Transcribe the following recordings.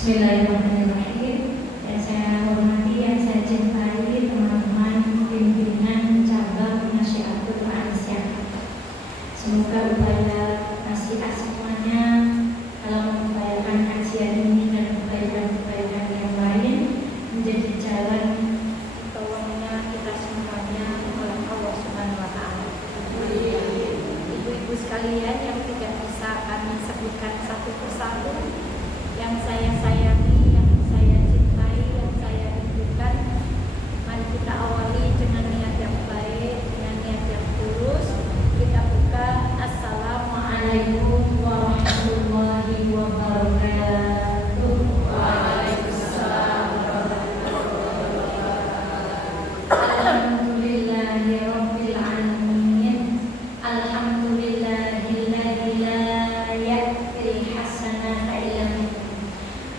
Bismillahirrahmanirrahim. Yang saya hormati, yang saya cintai teman-teman pimpinan cabang Nasyiatul Aisyah. Semoga upaya nasihat semuanya dalam mengupayakan kajian ini dan kebaikan-kebaikan yang lain menjadi jalan tolongnya kita semuanya oleh Allah Subhanahu wa Ta'ala. Ibu-ibu sekalian yang tidak bisa kami sebutkan satu persatu, yang saya sayangi, yang saya cintai, yang saya rindukan, mari kita awali dengan niat yang baik, dengan niat yang tulus. Kita buka. Assalamualaikum warahmatullahi wabarakatuh. Waalaikumsalam warahmatullahi wabarakatuh. Alhamdulillahirabbil alamin. Alhamdulillahilladzi la ya'til hasanata illa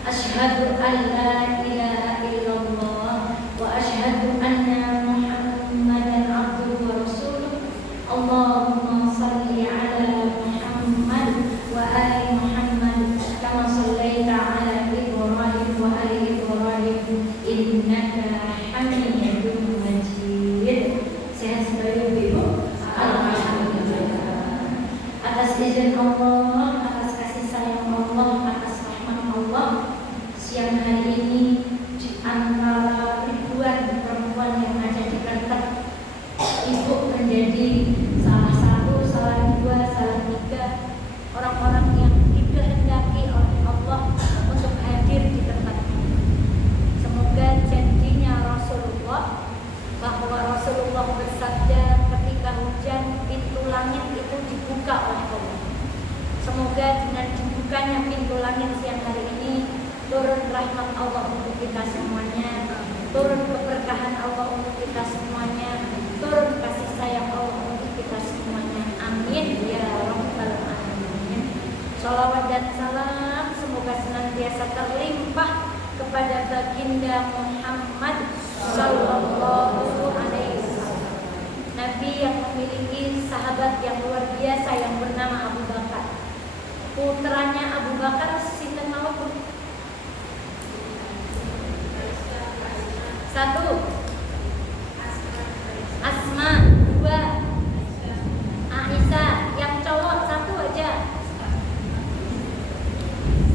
Asyhadu an la ilaha illallah wa asyhadu anna Muhammadan abduhu wa rasuluh. Allahumma salli ala Muhammad wa ali Muhammad kama shallaita ala Ibrahim wa ali Ibrahim innaka Hamidum Majid. Sehat selalu Ibu. Alhamdulillah. Atas izin Allah, atas kasih sayang Allah, atas rahmat Allah, siang hari ini di antara ribuan perempuan yang ada di kantor, Ibu menjadi salah satu, salah dua, salah tiga orang-orang yang dikehendaki oleh Allah untuk hadir di tempat ini. Semoga janjinya Rasulullah bahwa Rasulullah bersabda ketika hujan pintu langit itu dibuka oleh Allah. Semoga dengan dibukanya pintu langit siang hari ini turun rahmat Allah untuk kita semuanya, turun keberkahan Allah untuk kita semuanya, turun kasih sayang Allah untuk kita semuanya. Amin ya rabbal alamin. Shalawat dan salam semoga senantiasa terlimpah kepada baginda Muhammad sallallahu alaihi wasallam, Nabi yang memiliki sahabat yang luar biasa yang bernama Abu Bakar. Putranya Abu Bakar sinten mawon? Satu, Asma. Dua, Aisyah. Yang cowok satu aja.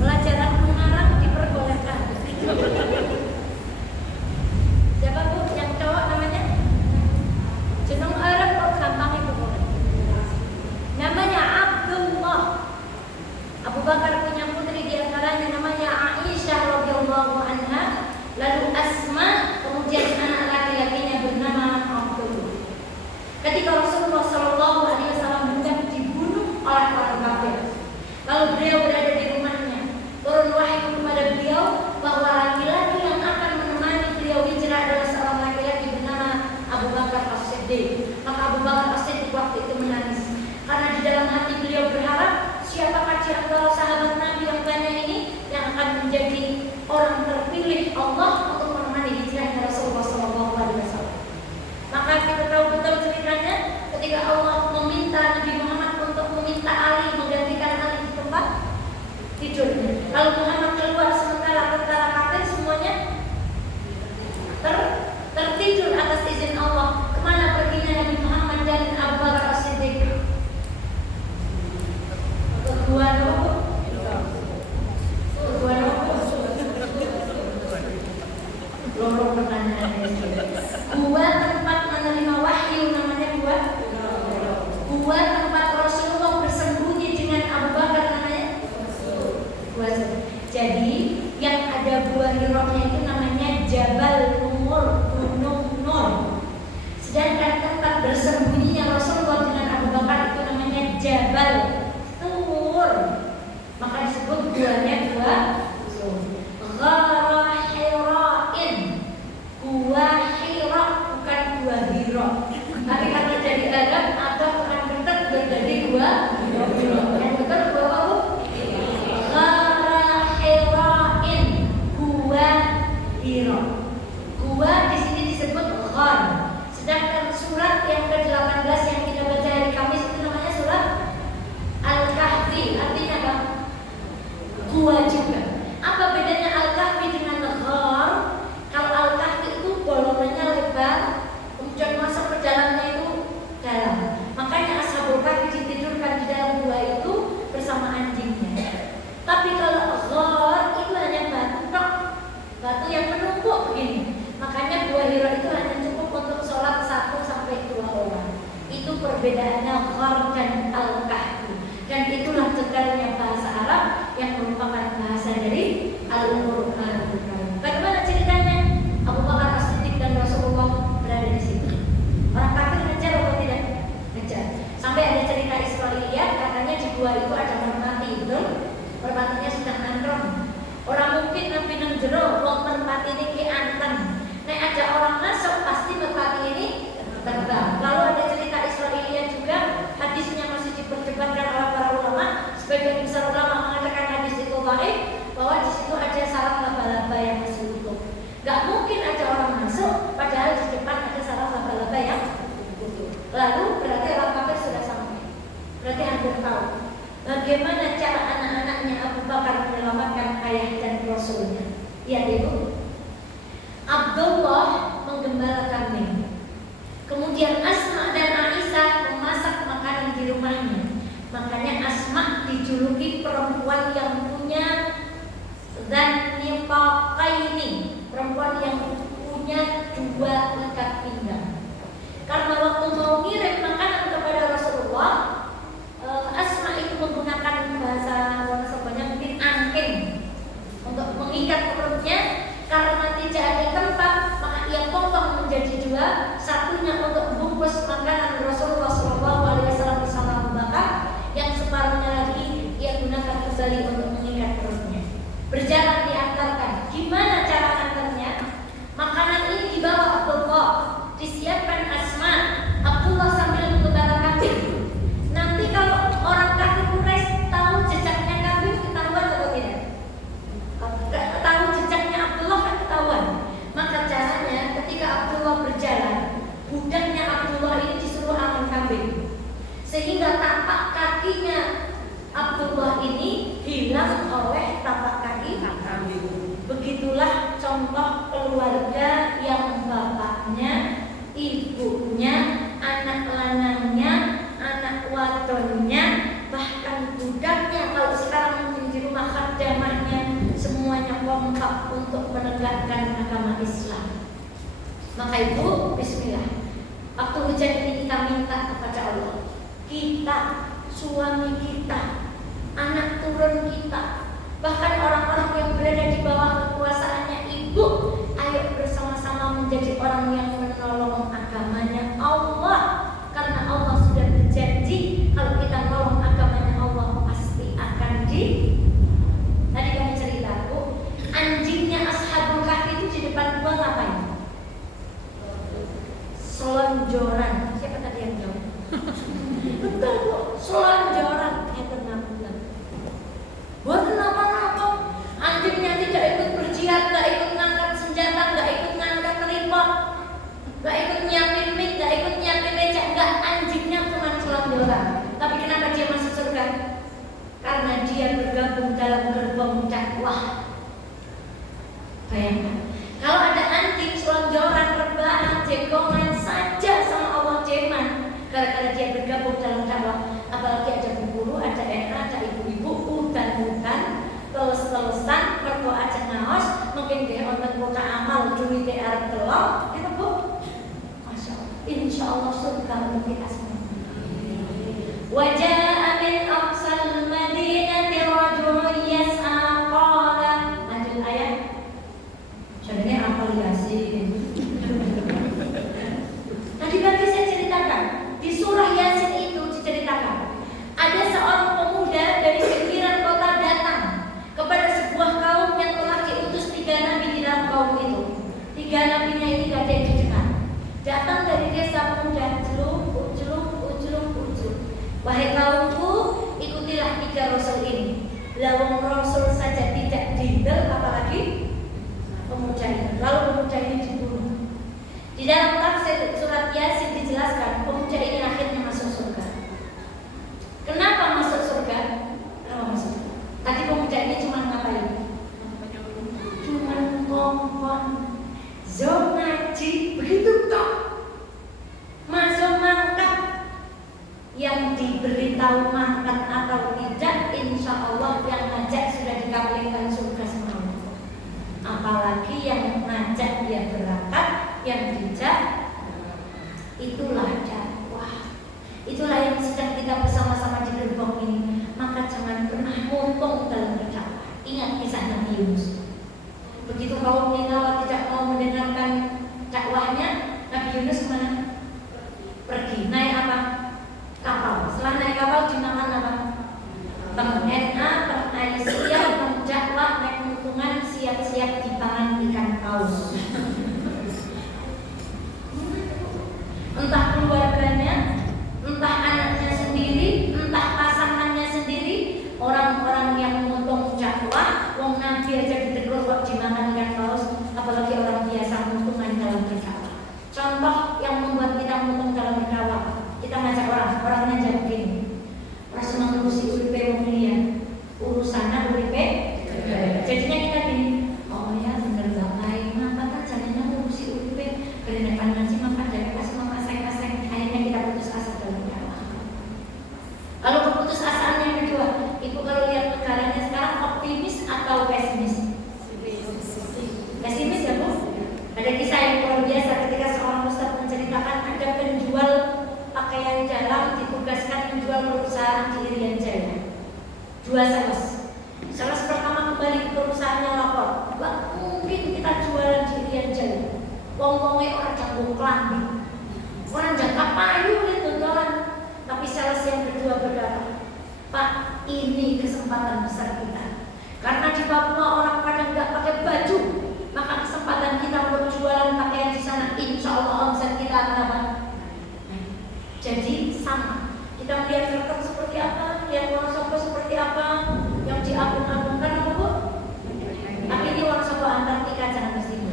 Pelajaran mengarang diperbolehkan. Siapa Bu yang cowok namanya? Jeneng Arab kok gampang itu Bu. Namanya Abdullah. Abu Bakar punya putri di antaranya namanya Aisyah radhiyallahu anha. Lalu Asma, kemudian anak laki-lakinya bernama Abdullah. Ketika Rasulullah Shallallahu Alaihi Wasallam hendak dibunuh oleh orang kafir, lalu beliau berada di rumahnya, turun wahyu kepada beliau bahwa laki-laki yang akan menemani beliau hijrah adalah seorang laki-laki bernama Abu Bakar As-Siddiq. Maka Abu Bakar As-Siddiq waktu itu menangis karena di dalam hati beliau berharap siapakah di antara sahabat Nabi yang banyak ini yang akan menjadi orang terpilih Allah untuk menemani hijrahnya Rasulullah SAW. Maka kita tahu betul ceritanya ketika Allah meminta Nabi Muhammad untuk meminta Ali menggantikan Ali di tempat tidurnya. Lalu Muhammad keluar sementara tentara kafir semuanya tertidur atas izin Allah. Kemana perginya Nabi Muhammad dan Abu Bakar As-Siddiq? Ke gua dulu. Lorong pertanyaan gua tempat menerima wahyu namanya gua tempat Rasulullah bersembunyi dengan Abu Bakar namanya gua. Jadi yang ada gua Hiroknya itu namanya Jabal Nur, Gunung Nur. Sedangkan tempat bersembunyinya Rasulullah dengan Abu Bakar itu namanya Jabal Tur. Maka disebut guanya gua Gharah Hira'in. Gua Hira bukan gua Hira. Tapi karena jadi Arab atau akan ketat menjadi gua Hira. Yang betul gua apa? Gharah Hira'in. Gua Hira. Itu perbedaannya ghar dan al-kahfi. Dan itulah cekalnya bahasa Arab yang merupakan bahasa dari Al-Qur'an. Bagaimana ceritanya? Abu Bakar As-Siddiq dan Rasulullah berada di situ. Orang kafir ngejar atau tidak? Ngejar. Sampai ada cerita Israiliyat, katanya di gua itu ada merpati itu. Merpatinya sudah nangkrong. Orang mungkin nabi nang jero, wong merpati ini ki anteng. Nek ada orang masuk pasti merpati ini terbang. Lalu ada cerita Israiliyat juga, hadisnya masih diperdebatkan oleh para ulama. Sebagian besar ulama mengatakan hadis itu dhaif, bahwa di situ ada sarang laba-laba yang masih utuh. Gak mungkin ada orang masuk, padahal di depan ada sarang laba-laba yang utuh. Lalu berarti orang kafir sudah sampai. Berarti hampir tahu bagaimana cara anak-anaknya Abu Bakar menyelamatkan ayah dan Rasulnya. Iya ibu. Abdullah menggembala kambing. Kemudian Asma dan Aisyah memasak makanan di rumahnya. Makanya Asma dijuluki perempuan yang punya dan nifaqaini, perempuan yang punya dua ikat pinggang. Karena waktu mau ngirim makanan kepada Rasulullah, Asma itu menggunakan bahasa orang Sabanya mungkin angking untuk mengikat perutnya. Karena tidak ada tempat, maka ia potong menjadi dua. Satunya untuk bungkus makanan Rasulullah SAW bersama Abu Bakar, yang separuhnya lagi ia gunakan kembali untuk mengikat perutnya. Berjalan diantarkan. Gimana cara antarnya? Makanan ini dibawa Abdullah, disiapkan Asma. Abdullah sambil menggembala kambing. Nanti kalau orang kafir Quraisy tahu jejaknya kambing, ketahuan atau tidak? Tahu jejaknya Abdullah kan ketahuan. Maka caranya ketika Abdullah berjalan, budaknya Abdullah ini disuruh aman kambing, sehingga tapak kakinya Abdullah ini hilang oleh tapak kaki kambing. Begitulah contoh keluarga yang bapaknya, ibunya, anak lanangnya, anak wadonnya, bahkan budaknya, kalau sekarang mungkin di rumah khadamahnya, semuanya kompak untuk menegakkan agama Islam. Maka ibu, bismillah. Waktu hujan ini kita minta kepada Allah, kita, suami kita, anak turun kita, bahkan orang-orang yang berada di bawah kekuasaannya ibu, ayo bersama-sama menjadi orang yang menolong agamanya Allah. Karena Allah sudah berjanji, kalau kita nolong agamanya Allah pasti akan Tadi kami cerita, Bu, anjingnya Ashabul Kahfi itu di depan gua ngapain? Selonjoran. Siapa tadi yang jawab? Betul, Bu, selonjoran. Ya tenang. Buat kenapa-napa? Anjingnya tidak ikut berjihad, gak ikut ngangkat senjata, gak ikut ngangkat keripok, gak ikut nyiapin mic, gak ikut nyiapin meja, gak. Anjingnya cuma selonjoran. Tapi kenapa dia masuk surga? Karena dia bergabung dalam gerbong dakwah. Bayangkan, kalau ada anjing selonjoran, rebahan, jegongan saja sama Allah jeman, gara-gara dia bergabung dalam dakwah. Apalagi ada bu guru, ada era, ada ibu-ibu, udan-udan, teles-telesan, mergo aja naos, mungkin dia onten kota amal, duit dia arep telok, gitu Bu. Masya Allah, insya Allah surga untuk kita semua. Wajah min aqsal madinati rajulun yas'a qala. Lanjut ayat. Jadinya hafal Yasin. Tadi pagi saya ceritakan di surah Yasin itu diceritakan ada seorang pemuda dari pinggiran kota datang kepada sebuah kaum yang telah diutus 3 nabi di dalam kaum itu. 3 nabinya ini gak ada yang didengar. Datang dari desa pemuda, jeluk. Wahai kaumku, ikutilah 3 rasul ini. Lawang rasul saja tidak dihindar, apalagi pemuda ini. Lalu pemuda ini dibunuh. Di dalam tafsir surat Yasin dijelaskan pemuda ini akhirnya masuk surga. Kenapa masuk surga? Kenapa masuk surga? Tadi pemuda ini cuma ngapain? Cuma ngomong zonaji, begitu toh. Masuk mangkat. Yang diberitahu mangkat atau tidak, insya Allah yang ngajak sudah dikabulkan surga sama Allah. Apalagi yang ngajak dia berangkat, yang dijak, itulah dakwah. Itulah yang sedang kita bersama-sama di gerbong ini. Maka jangan pernah motong dalam berdakwah. Ingat kisah Nabi Yunus. Begitu kaum Ninawa tidak mau mendengarkan dakwahnya, Nabi Yunus kemana? Pergi. Naik apa? Kapal. Setelah naik kapal dimakan apa? Peng-NA, peng-Aisyah, peng-dakwah, naik keuntungan, siap-siap dipangan ikan paus. Entah keluarganya, entah anaknya sendiri, entah pasangannya sendiri, orang-orang yang memotong dakwah, wong Nabi aja ditegur kok dimakan ikan paus, apalagi orang biasa keuntungan dalam berdakwah. Contoh yang membuat kita memotong dalam berdakwah, kita ngajak orangnya jadi begini. Pas mengurusi URP mulia, urusannya URP, jadinya kita gini. Oh ya bener banget, ngapa kan caranya ngurusi URP, kerenetan ngaji makan dari pas kasih, akhirnya kita putus asa dalam dakwah. Kalau keputus asaan yang kedua, ibu kalau lihat negaranya sekarang optimis atau pesimis? Pesimis ya bu? Ada kisah yang luar biasa ketika seorang ustaz menceritakan ada penjual pakaian dalam ditugaskan menjual perusahaan di Irian Jaya. 2 sales pertama kembali ke perusahaannya lapor, "Mbak, mungkin kita jualan di Irian Jaya. Wong-wongnya orang jangkung klambi, orang jangka payu itu doang." Tapi sales yang kedua berkata, "Pak, ini kesempatan besar kita. Karena di Papua orang kadang nggak pakai baju, maka kesempatan kita untuk jualan pakaian di sana, insya Allah omset kita akan apa?" Jadi sama, kita melihat rekam seperti apa, lihat Wonosobo seperti apa, yang diagung-agungkan apa bu? Tapi ini Wonosobo Antartika, jangan kesini.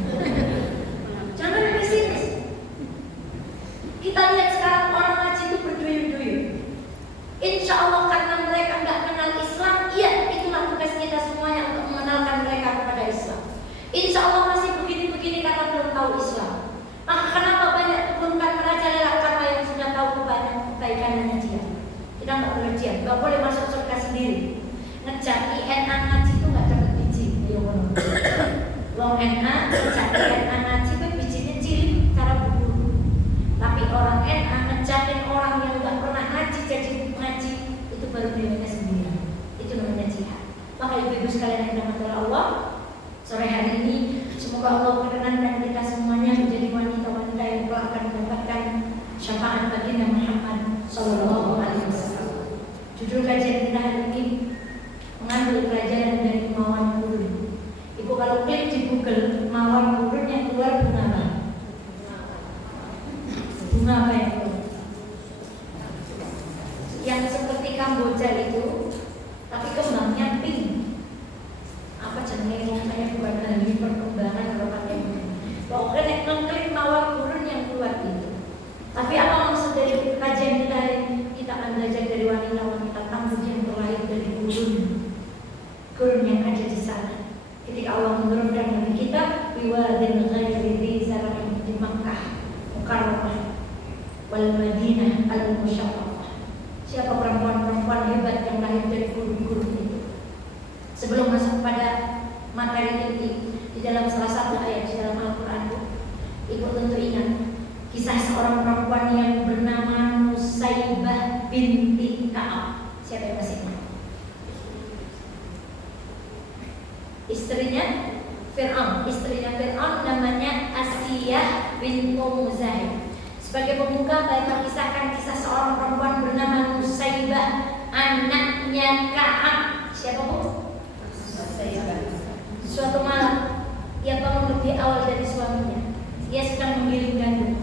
Jangan pesimis. Kita lihat sekarang orang ngaji itu berduyun-duyun. Insya Allah karena mereka nggak kenal Islam, iya itulah tugas kita semuanya untuk mengenalkan mereka kepada Islam. Insya Allah masih begini-begini karena belum tahu Islam. Maka kenapa banyak turunkan merajalela karena yang sudah tahu kebaikannya dia. Kita nggak boleh diam, nggak boleh masuk surga sendiri. Ngejak INA ngaji itu nggak dapat biji. Ayo wong NA ngejak INA ngaji itu bijinya cilik cara berburu. Tapi orang NA ngejakin orang yang nggak pernah ngaji jadi ngaji itu baru nilainya 9. Itu namanya jihad. Maka ibu-ibu sekalian yang dirahmati oleh Allah, sore hari ini semoga Allah perkenankan kita semuanya menjadi wanita-wanita yang telah akan mendapatkan syafaat baginda Muhammad Sallallahu Alaihi Wasallam. Judul kajian kita hari ini mengambil pelajaran dari Mawar Nurun. Ibu kalau klik di Google Mawar Nurun yang keluar bunga apa? Bunga apa yang keluar? Yang seperti Kamboja itu, tapi kembangnya pink. Apa jenis yang saya bukan ahli perkembangan kalau pakai ini. Pokoknya ngeklik Mawar Nurun yang keluar itu. Tapi apa maksud dari kajian kita hari ini? Kita akan belajar dari wanita-wanita tangguh yang terlahir dari gurun yang ada di sana. Ketika Allah menurunkan Nabi kita, wiwadin ghairi zara'in di Makkah Mukarramah wal Madinah al-Musyaffafah. Siapa perempuan-perempuan hebat yang lahir dari gurun-gurun itu? Sebelum masuk pada materi inti di dalam salah satu ayat di dalam Al-Quran, ibu tentu ingat kisah seorang perempuan yang bernama Nusaybah binti Ka'ab. Siapa yang masih ingat? Istrinya Fir'aun namanya Asiyah bintu Muzahib. Sebagai pembuka, baiklah kisahkan kisah seorang perempuan bernama Nusaybah, anaknya Ka'ab. Siapa bu? Suatu malam ia bangun lebih awal dari suaminya. Ia sedang menggiling gandum.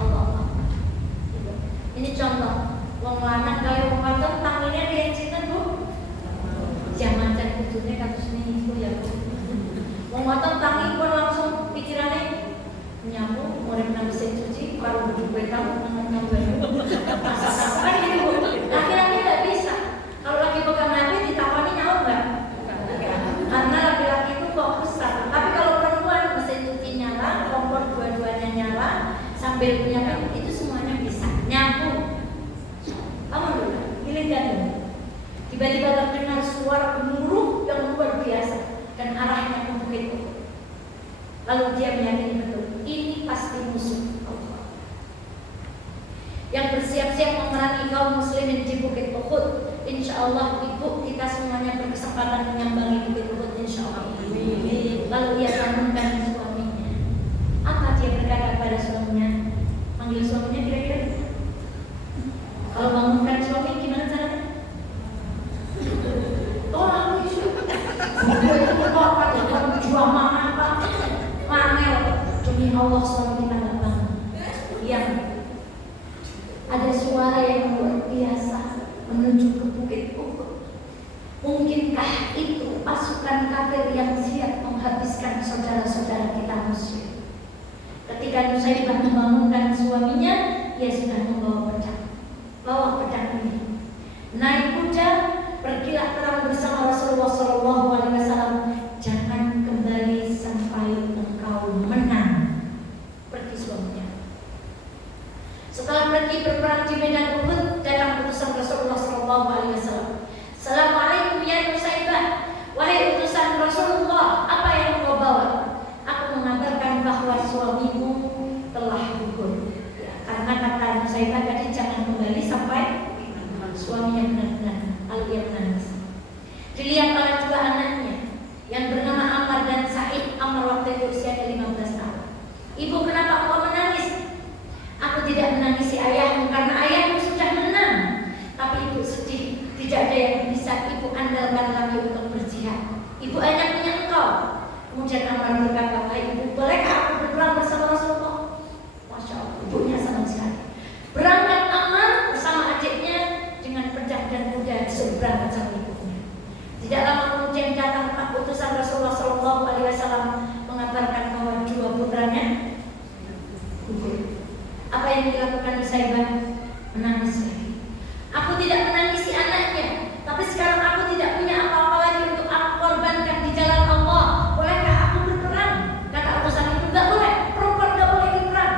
Allah. Ini contoh. Wong lanang kali wong wadon tanginya dia cinta bu. Jangan cari kudune kados niku ya bu. Wong wadon tangi pun langsung pikirannya nyambung, urip nang bisa cuci, baru berduit tahu nang-nang. Kan gitu bu. Laki-laki tidak bisa. Kalau lagi pegang nabi ditakoni nyawa enggak? Karena laki-laki itu fokus besar. Tapi kalau perempuan mesin cuci nyala, kompor dua-duanya nyala, sambil punya itu semuanya bisa nyambung. Kamu dulu, pilih gandum. Tiba-tiba terdengar suara gemuruh yang luar biasa dan arahnya ke bukit. Lalu dia meyakini betul, ini pasti musuh Allah yang bersiap-siap Allah ibu kita semuanya berkesempatan menyambangi Bukit Uhud insya Allah. Lalu ia bangunkan suaminya. Apa dia berkata pada suaminya? Panggil suaminya kira-kira? Kalau bangunkan suami gimana caranya? Tolong isu. Gue itu berkorban dengan jual mana pak? Mangel. Demi Allah suami kita nggak bangun. Yang ada suara yang luar biasa menuju ke Bukit Uhud. Mungkinkah itu pasukan kafir yang siap menghabiskan saudara-saudara kita muslim? Ketika Nusaybah membangunkan suaminya, ia sudah membawa pedang. Bawa pedang ini, naik kuda, pergilah perang bersama Rasulullah SAW. Jangan kembali sampai engkau menang. Pergi suaminya. Setelah pergi berperang di medan Uhud, datang utusan Rasulullah SAW. Assalamualaikum ya Nusaybah. Wahai utusan Rasulullah, apa yang kau bawa? Aku mengabarkan bahwa suamimu telah gugur. Ya, karena kata Nusaybah tadi jangan kembali sampai suaminya benar-benar. Lalu dia menangis. Dilihat oleh dua anaknya yang bernama Ammar dan Sa'id. Ammar waktu itu usianya 15 tahun. Ibu, kenapa engkau menangis? Aku tidak menangisi ayahmu karena ayahmu sudah menang. Tapi ibu sedih, tidak ada yang bisa ibu andalkan lagi untuk berjihad. Ibu hanya punya engkau. Kemudian Ammar berkata, wahai ibu, bolehkah aku berperang bersama Rasulullah? Masya Allah, ibunya senang sekali. Berangkat Ammar bersama adiknya dengan pedang dan kuda seberang macam ibunya. Tidak lama kemudian datang utusan Rasulullah SAW mengabarkan bahwa dua putranya gugur. Apa yang dilakukan Nusaybah? Menangis lagi. Aku tidak menangisi anaknya, tapi sekarang aku tidak punya apa-apa lagi untuk aku korbankan di jalan Allah. Bolehkah aku berperang? Kata utusan itu, tidak boleh. Perempuan tidak boleh berperang.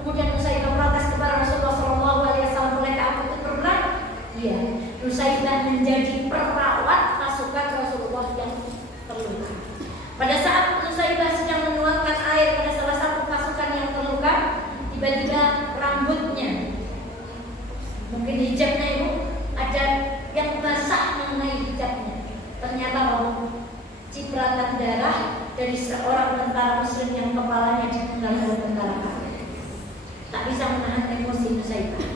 Kemudian Nusaybah protes kepada Rasulullah SAW, bolehkah aku ikut berperang? Iya. Nusaybah menjadi perawat pasukan Rasulullah yang terluka. Pada saat Nusaybah sedang menuangkan air pada salah satu pasukan yang terluka, tiba-tiba rambutnya, mungkin hijabnya itu ada yang basah mengenai hijabnya. Ternyata cipratan darah dari seorang tentara muslim yang kepalanya dipenggal oleh tentara kafir. Tak bisa menahan emosi Nusaybah.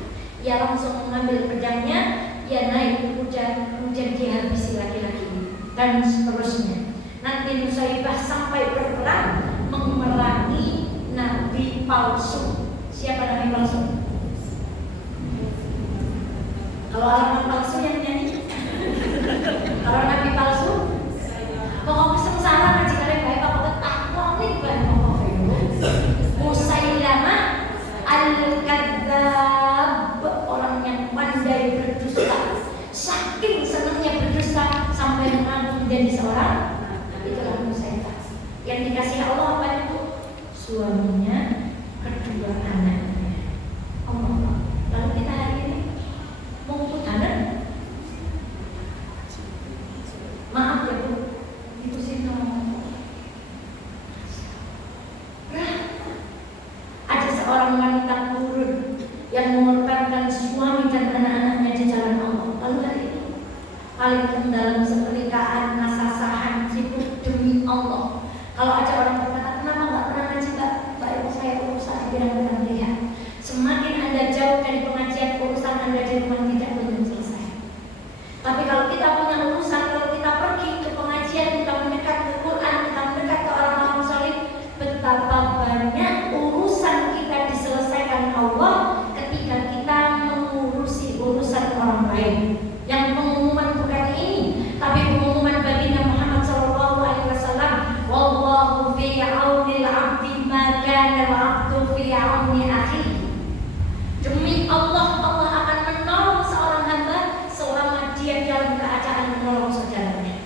Ia langsung mengambil pedangnya, ia naik ke kuda, kemudian dihabisi laki-laki ini dan seterusnya. Nanti Nusaybah sampai berperang memerangi nabi palsu. Siapa nabi palsu? Kalau alamat palsu yang nyanyi. Kalau nabi palsu, pokoknya sengsara ngaji kalian baik apa takwa nih baik pokoknya. Musailamah al-kadzdzab, orang yang pandai berdusta. Saking senangnya berdusta sampai mengaku menjadi seorang. Itulah Nusaybah. Yang dikasih Allah apa itu? Suaminya, kedua anaknya. Allah. Lalu kita hari ini mau putaran? Maaf ya Bu, itu sih ngomong. Ada seorang wanita kurun yang mengorbankan suami dan anak-anaknya di jalan Allah. Lalu hari ini paling dalam sepernikahan, nasasahan, sibuk demi Allah. Kalau ada orang berkata, kenapa nggak pernah ngaji Mbak? Mbak Ibu saya urusan di bidang pendidikan. Semakin Anda jauh dari pengajian, urusan Anda di rumah tidak belum selesai. Tapi kalau kita punya urusan, kalau kita pergi ke pengajian, kita mendekat ke Quran, kita mendekat ke orang-orang saleh, betapa banyak urusan kita diselesaikan Allah ketika kita mengurusi urusan orang lain. Yang pengumuman bukan ini, tapi pengumuman baginda Muhammad SAW. Wallahu fi aunil 'abdi ma kana al-'abdu fi auni akhihi. Demi Allah, Allah akan menolong seorang hamba selama dia dalam keadaan menolong saudaranya.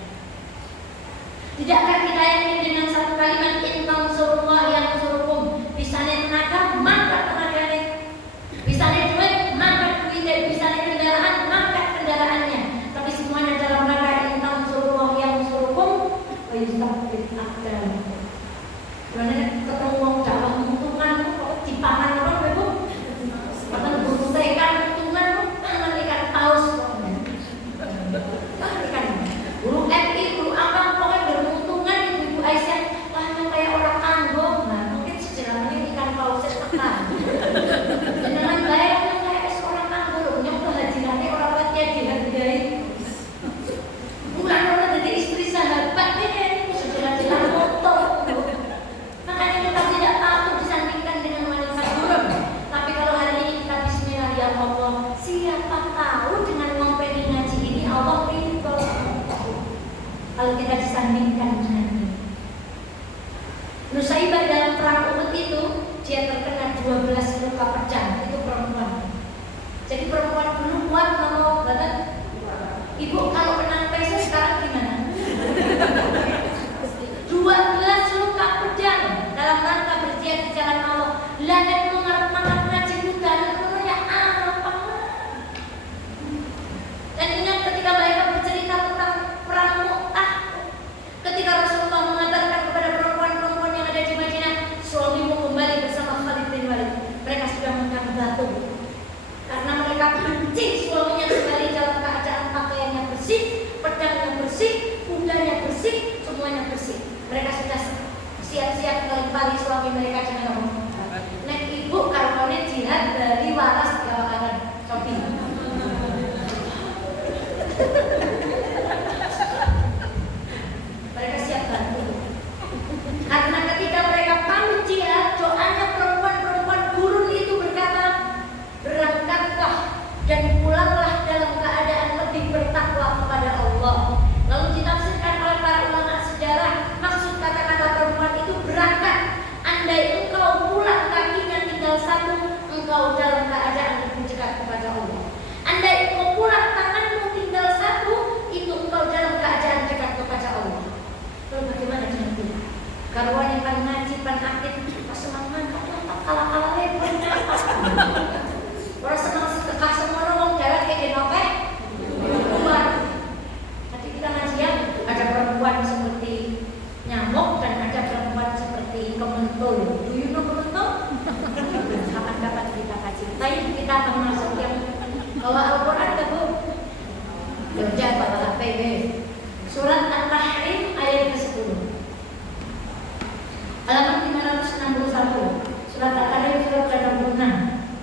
Tidakkah kita yakin dengan satu kalimat intan surullah yang surukum? Bisanya tenaga, maka tenaganya. Bisanya duit, maka duitnya. Bisanya kendaraan, maka kendaraannya. Tapi semuanya dalam rangka intan surullah yang surukum. Wajibin akdan. Karena ketemu orang dakwah untungan kok dipangan orang Ibu. Bahkan berbutekan untungan pangan ikan paus. kalau kita disandingkan dengan ini. Nusaibah dalam perang Uhud itu dia terkena 12 luka pecah, itu perempuan. Jadi perempuan dulu kuat mau banget. Ibu kalau kena peso sekarang gimana? 12 luka pedang dalam rangka berjihad di jalan Allah. Lanet mengarep-ngarep ngaji muda namanya apa? Dan ingat ketika mereka bercerita tentang perang Mu'tah, ketika Rasulullah mengatakan kepada perempuan-perempuan yang ada di Madinah, suamimu kembali bersama Khalid bin Walid. Mereka sudah mengangkat batu karena mereka benci suaminya kembali dalam keadaan pakaiannya bersih, pedangnya bersih, kudanya bersih, semuanya bersih. Mereka sudah siap-siap melempari suami mereka dengan apa? Nek ibu karone jihad dari waras gawakan Sofi. Mereka siap bantu. Karena ketika mereka pamit jihad, doanya perempuan-perempuan gurun itu berkata, berangkatlah dan pulanglah dalam keadaan lebih bertakwa kepada Allah. Lalu ditafsirkan oleh para ulama sejarah, maksud kata-kata perempuan itu berangkat. Andai engkau pulang kakinya tinggal satu, engkau dalam keadaan lebih dekat kepada Allah. Andai engkau pulang tanganmu tinggal satu, itu engkau dalam keadaan dekat kepada Allah. Lalu bagaimana dengan kita? Karwan yang pan ngaji, pan aktif, pas semangat, kalah-kalah lebar. Orang senang sekekah semua orang jalan kayak genopeh keluar. Nanti kita ngajian ada perempuan seperti nyamuk dan ada perempuan seperti kementul. Do you know kementul? Kapan-kapan kita kaji. Tapi kita akan masuk yang bawa Al-Quran ke Bu. Yaudah bawa PB. Surat At-Tahrim ayat ke-10. Halaman 561. Surat At-Tahrim surat ke-26.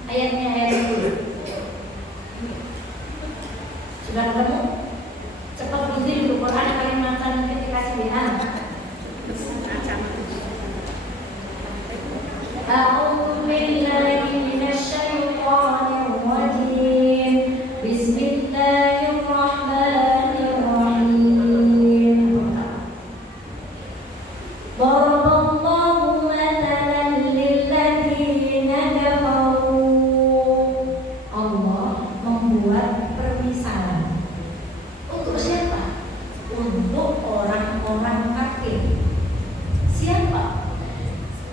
Ayatnya ayat 10. Sudah ketemu? Cepat bunyi dulu Quran kalian macam ketika sihat. A'udzu billahi minasyaitonir rajim. Bismillahirrahmanirrahim. Daraballahu mathalan lilladzina kafaru. Allah membuat permisalan. Untuk siapa? Untuk orang-orang kafir. Siapa?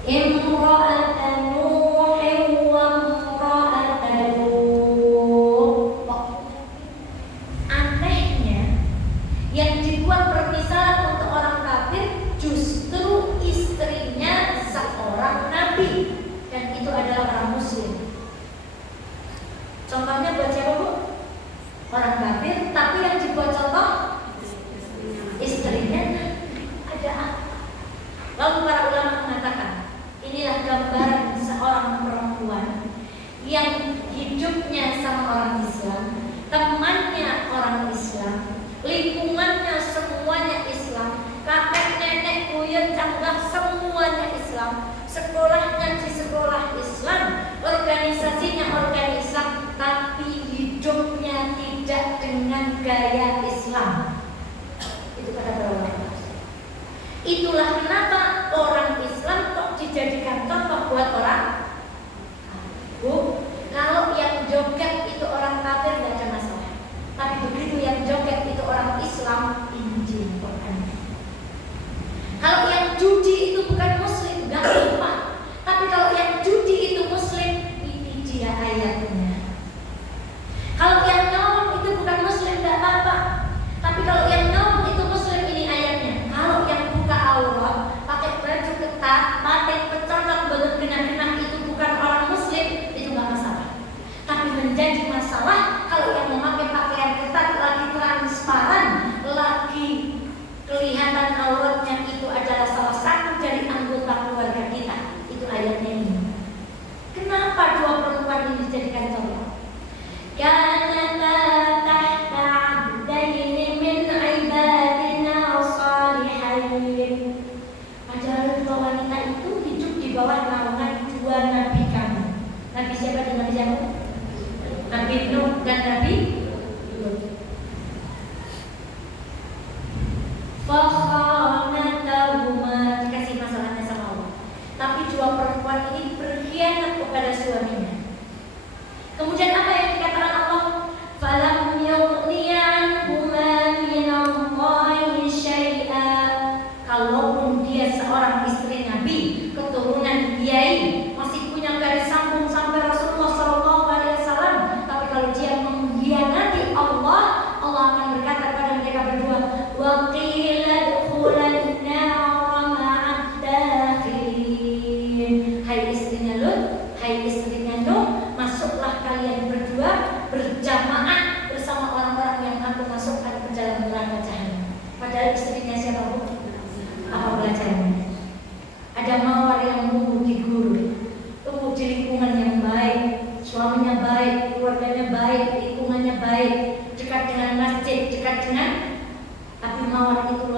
Imra'atan Nuhin wa imra'atan Lut. Anehnya, yang dibuat permisalan untuk orang kafir justru istrinya seorang nabi, dan itu adalah orang muslim. Contohnya buat siapa Bu? Orang kafir, tapi yang dibuat contoh istrinya ada apa? Lalu para ulama mengatakan, inilah gambaran seorang perempuan yang hidupnya sama orang Islam, temannya orang Islam, lingkungannya semuanya Islam, kakek nenek buyut canggah semuanya Islam, sekolahnya di sekolah Islam, organisasinya organisasi Islam, tapi hidupnya tidak dengan gaya Islam. Itu kata para ulama. Itulah kenapa orang Islam kok dijadikan contoh buat orang. Bu, kalau yang joget itu orang kafir tidak ada masalah. Tapi begitu yang joget itu orang Islam, Injil Quran. Kalau yang judi itu bukan Muslim, nggak apa. Tapi kalau yang judi itu Muslim, ini dia ayatnya. Kalau yang nyolong itu bukan Muslim, nggak apa-apa. Tapi kalau yang nyolong itu Muslim, ini ayatnya. Kalau yang buka aurat, pakai baju ketat, pakai pecolok, belum genah-genah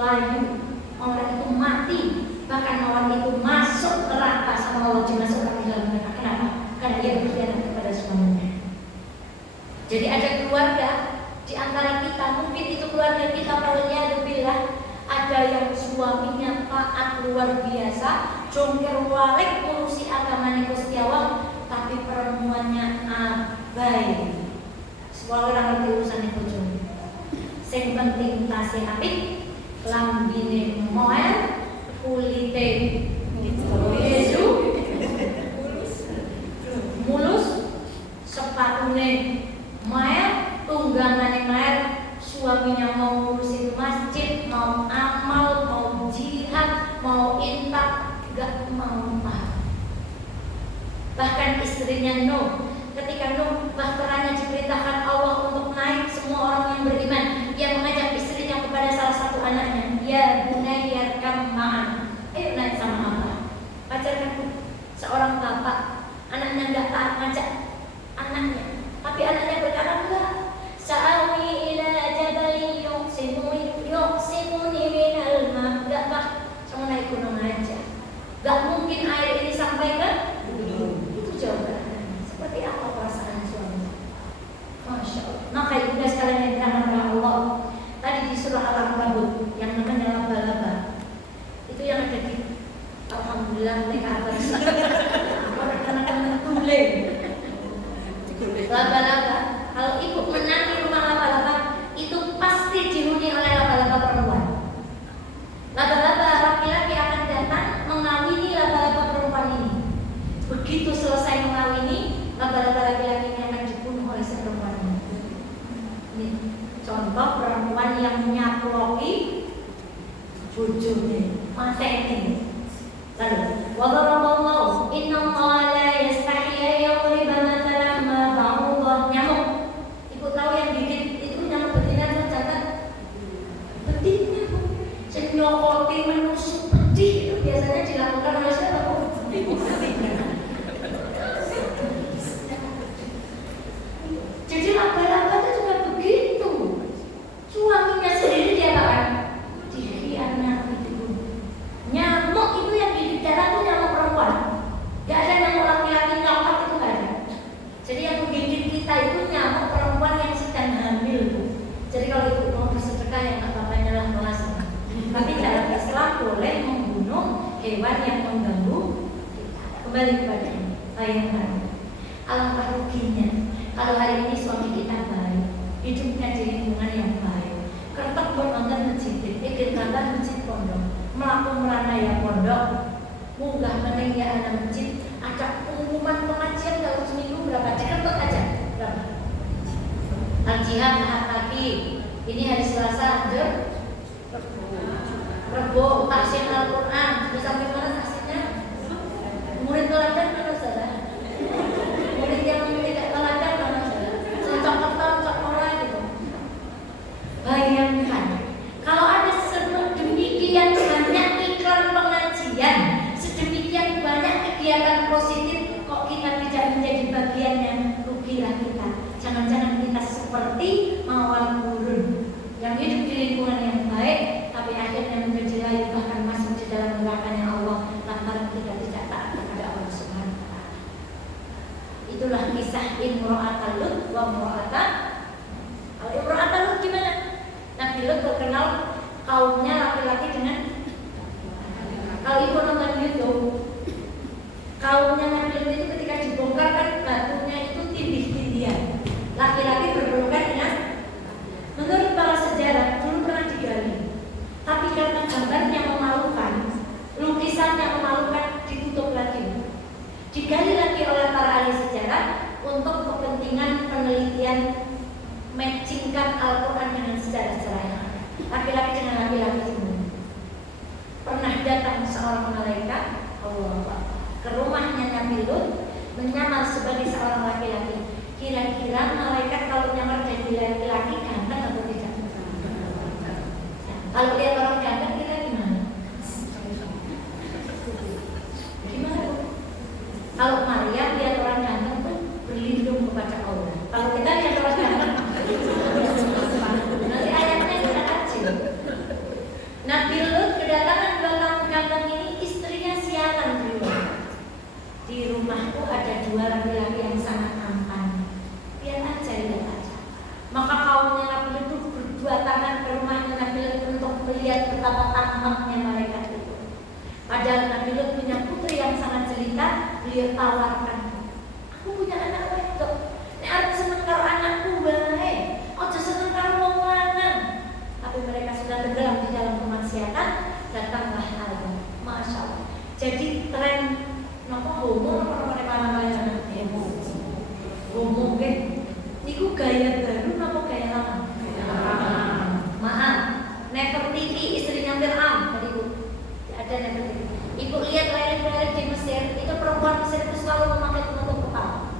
layu, mawar itu mati, bahkan mawar itu masuk neraka sama Allah, dimasukkan di dalam neraka. Kenapa? Karena dia berkhianat kepada suaminya. Jadi ada keluarga di antara kita, mungkin itu keluarga kita waliyadzubillah, ada yang suaminya taat luar biasa, jongker walik ngurusi agamane Gusti Allah, tapi perempuannya abai. Semua orang ngerti urusan itu bojone. Sing penting tasih apik, lambine moel, kulite yesu, mulus, sepatune moel, tunggangane moel, suaminya mau ngurusin masjid, mau amal, mau jihad, mau infak, gak mau. Bahkan istrinya Nuh, ketika Nuh bahteranya diperintahkan Allah untuk naik, semua orang yang beriman, ia mengajak istrinya kepada salah satu anaknya, ya bunayya yarkam ma'an, ayo naik sama Allah. Pacarnya seorang bapak, anaknya nggak taat ngajak anaknya, tapi anaknya berkata enggak, sa'awi ila jabalin yuqsimuni minal ma', enggak pak, sama naik gunung aja, nggak mungkin air ini sampai ke itu jawabannya. Seperti apa perasaan suami? Masya Allah. Maka ibu sekalian yang dirahmati Allah, tadi di surah Al-Ankabut yang namanya laba-laba, itu yang ada di alhamdulillah mereka abad karena tule laba-laba. Kalau ibu menang di rumah laba-laba, itu pasti dihuni oleh laba-laba perempuan. Laba-laba laki-laki akan datang mengawini laba-laba perempuan ini. Begitu selesai mengawini, laba-laba laki-laki ini akan dibunuh oleh si perempuan ini. Ini contoh perempuan yang nyaploki bojone, mateni. Lalu, wa daraballahu innallaha la yastahi yadriba mathalan ma ba'udah, nyamuk. Ibu tahu yang gigit itu nyamuk betina atau jantan? Betina. Sing nyokoti menusuk pedih itu biasanya dilakukan oleh siapa? Jadi laba-laba itu juga begitu. Suaminya sendiri dia akan dikhianati. Nyamuk itu yang gigit darah itu nyamuk perempuan. Gak ada nyamuk laki-laki nyokap itu gak ada. Jadi yang menggigit kita itu nyamuk perempuan yang sedang hamil. Jadi kalau itu mau bersedekah yang gak apa-apa adalah kelas. Tapi dalam Islam boleh membunuh hewan yang mengganggu kita. Kembali kepada ini, bayangkan alangkah ruginya kalau hari ini suami kita baik, hidupnya di lingkungan yang baik, kertek pun nonton masjid, ikut nonton masjid pondok, melakukan meranaya pondok, munggah meneng ya anak masjid, ada pengumuman pengajian dalam seminggu berapa, dikertek aja berapa? Al-Jihad Ahad pagi, ini hari Selasa, lanjut Rebo, taksin Al-Quran, sudah sampai mana taksirnya? Murid teladan mana salah? Murid yang tidak teladan mana salah? Cocok-cocok gitu. Bayangkan, kalau ada sedemikian banyak iklan pengajian, sedemikian banyak kegiatan positif, kok kita tidak menjadi bagiannya, rugilah kita. Jangan-jangan kita seperti mawar burun yang hidup di lingkungan yang baik, tapi akhirnya menjadi layu, bahkan masuk di dalam nerakanya Allah lantaran kita tidak taat kepada Allah Subhanahu wa Ta'ala. Itulah kisah Imro'atal Lut wa Imro'ata. Kalau Imro'atal Lut gimana? Nabi Lut terkenal kaumnya laki-laki dengan, kalau ibu nonton YouTube, kaumnya Nabi Lut itu ketika dibongkar kan batunya itu tindih-tindihan, laki-laki berpelukan dengan, menurut para sejarah dulu pernah digali, tapi karena gambarnya memalukan, lukisannya memalukan, ditutup lagi, digali lagi oleh para ahli sejarah untuk kepentingan penelitian, matchingkan Al-Quran dengan sejarah-sejarah yang ada. Laki-laki dengan laki-laki semua. Pernah datang seorang malaikat Allah ke rumahnya Nabi Lut, menyamar sebagai seorang laki-laki. Kira-kira malaikat kalau nyamar jadi laki-laki ganteng atau tidak? Kalau lihat orang ganteng kita gimana? Gimana? Kalau Maryam lihat orang ganteng tuh berlindung kepada Allah. Kalau kita lihat orang ganteng, nanti ayatnya kita kacil. Nabi Lut kedatangan 2 tahun kambing ini, istrinya siaran di rumah. Di rumahku ada 2 laki-laki yang sangat tampan. Biar aja, lihat aja. Maka kaumnya Nabi Lut itu berdua tangan ke rumahnya Nabi Lut untuk melihat betapa tampaknya mereka itu. Padahal Nabi Lut punya putri yang sangat jelita, beliau tawarkan, aku punya anak wedok, nek arep seneng karo anakku bae, aja seneng karo wong lanang. Tapi mereka sudah tenggelam di dalam kemaksiatan, datanglah Allah. Masya Allah. Jadi tren nopo homo nopo kalian homo nggih. Iku gaya baru nopo gaya lama? Maaf, Nefertiti istrinya Fir'aun tadi Bu. Ada Nefertiti. Ibu lihat relik-relik di Mesir, itu perempuan Mesir itu selalu memakai penutup kepala.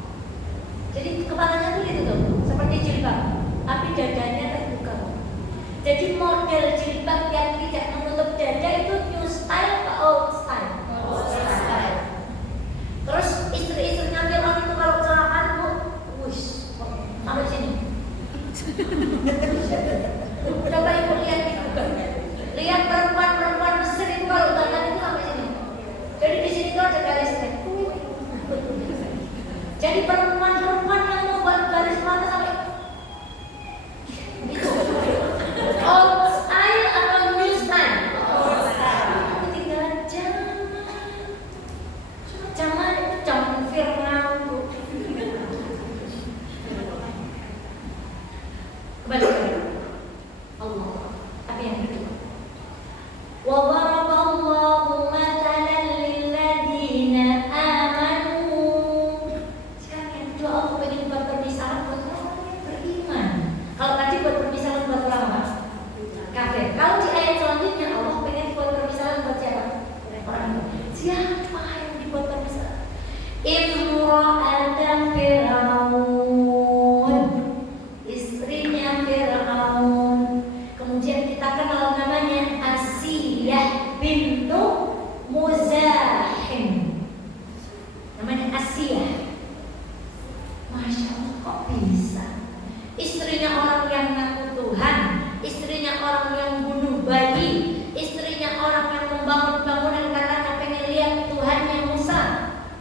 Jadi kepalanya tuh gitu tuh, seperti jilbab, tapi dadanya terbuka. Jadi model jilbab yang tidak menutup dada itu new style atau old style? Old style. Terus istri-istrinya Fir'aun itu kalau celakaan Bu, wush, sampai sini. Coba ibu lihat di Google. Lihat perempuan-perempuan Mesir itu kalau tangan itu sampai sini. Jadi di sini tuh ada garis tek. Jadi perempuan-perempuan yang mau buat garis mata sampai itu old style atau new style? Old style. Ketinggalan zaman itu zaman Fir'aun. Kembali Allah. Tapi yang kedua, wa daraballahu matalan lilladzina amanu. Sekarang yang kedua, Allah pengen buat permisalan buat orang yang beriman. Kalau tadi buat permisalan buat orang apa? Kafir. Kalau di ayat selanjutnya Allah pengen buat permisalan buat siapa? Orang siapa yang dibuat permisalan? Imra'atan Fir'aun, istrinya Fir'aun. Kemudian kita kenal namanya Asiyah bintu Muzahim. Namanya Asiyah. Masya Allah, kok bisa? Istrinya orang yang ngaku Tuhan, istrinya orang yang bunuh bayi, istrinya orang yang membangun bangunan katanya pengen lihat Tuhannya Musa.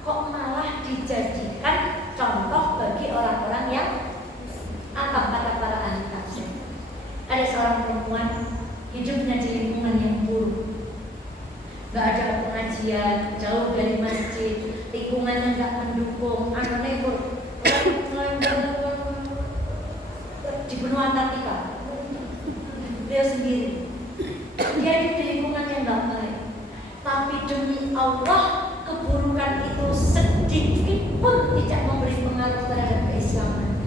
Kok malah dijadikan contoh bagi orang-orang yang apa kata para ahli tafsir? Ada seorang perempuan hidupnya di lingkungan yang buruk, gak ada pengajian, jauh dari masjid, lingkungannya gak mendukung, anaknya di benua Antartika, dia sendiri, dia di lingkungan yang gak baik. Tapi demi Allah, keburukan itu sedikit pun tidak memberi pengaruh terhadap keislaman.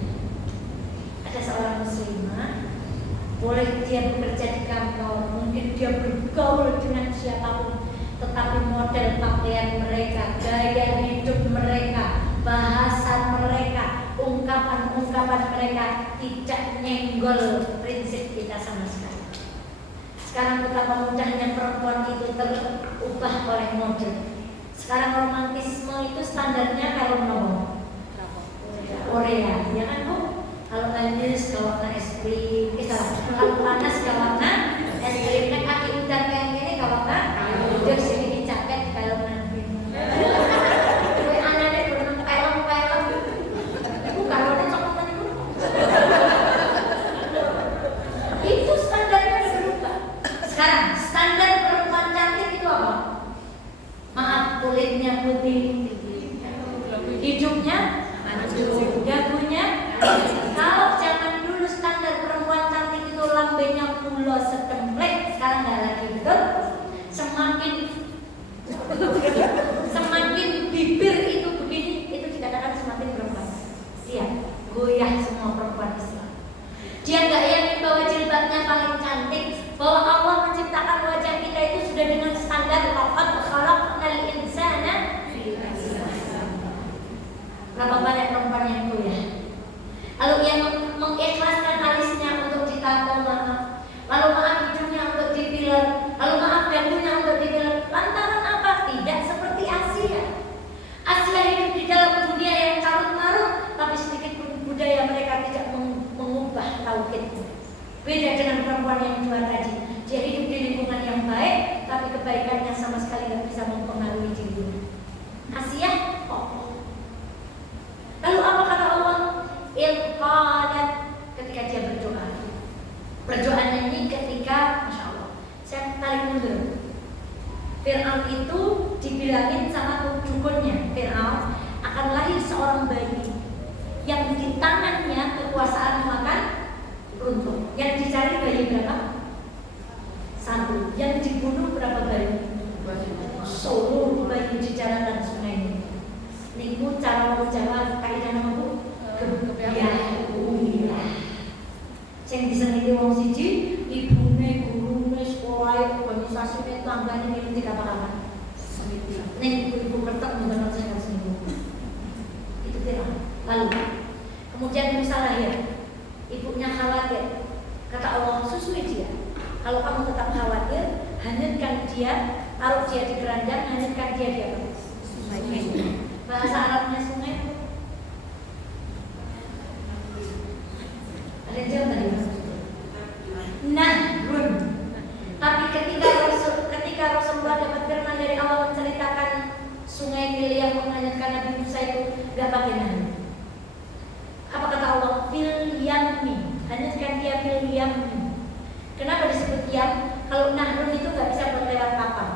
Ada seorang muslimah, boleh dia bekerja di kantor, mungkin dia bergaul dengan siapapun, tetapi model pakaian mereka, gaya hidup mereka, bahasa mereka, ungkapan-ungkapan mereka tidak nyenggol prinsip kita sama sekali. Sekarang betapa mudahnya perempuan itu terubah oleh model. Sekarang romantisme itu standarnya kalau nomor Korea, ya kan Bu? Kalau manis warna es krim, kalau panas warna es krim, nek kaki udan kayak gini warna udah sini jaket kalau nanti. Kue anaknya berenang pelem, itu kalau ada coklat itu. Itu standarnya berubah. Sekarang standar perempuan cantik itu apa? Maaf, kulitnya putih, hidupnya, dagunya. Kalau zaman dulu standar perempuan cantik itu lambenya pulo setemplek, sekarang nggak lagi, betul? Semakin bibir itu begini, itu dikatakan semakin perempuan. Dia goyah semua perempuan Islam. Dia nggak yakin bahwa jilbabnya paling cantik, bahwa Allah menciptakan wajah kita itu sudah dengan standar laqad khalaqnal insana. Berapa banyak perempuan yang goyah? Lalu yang mengikhlaskan alisnya untuk ditato maaf, lalu maaf hidungnya untuk dipiler, lalu maaf dagunya untuk dipiler. Lantaran apa? Tidak seperti Asia. Asia hidup di dalam dunia yang carut marut, tapi sedikit pun budaya mereka tidak mengubah tauhid. Beda dengan perempuan yang dua tadi. Dia hidup di lingkungan yang kebaikannya sama sekali nggak bisa mempengaruhi dirinya. Asiyah kokoh. Lalu apa kata Allah? Ilqalat, ketika dia berdoa. Berdoanya ini ketika, masya Allah, saya tarik mundur. Fir'aun itu dibilangin sama dukunnya, Fir'aun akan lahir seorang bayi yang di tangannya kekuasaan memakan runtuh. Yang dicari bayi berapa? Satu. Yang dibunuh berapa bayi? Seluruh bayi di jalanan sungai ini. Niku cara mau jalan kaidah nama Bu? Kebiayaan. Yang bisa ngerti wong siji, ibune, gurune, sekolah, organisasi, tanggane ngerti kata-kata. Nek ibu kertek bukan saya harus niku. Itu tidak. Lalu kemudian Musa lahir. Ibunya khawatir. Kata Allah, susui dia. Kalau kamu tetap khawatir, hanyutkan dia, taruh dia di keranjang, hanyutkan dia di apa? Sungai. Bahasa Arabnya sungai. Ada yang jawab tadi? Nahrun. Tapi ketika Rasulullah dapat firman dari Allah menceritakan sungai Nil yang menghanyutkan Nabi Musa itu, gak pakai nahrun. Apa kata Allah? Fil yammi. Hanyutkan dia fil yammi. Kenapa disebut yam? Kalau nahrun itu gak bisa buat lewat kapal.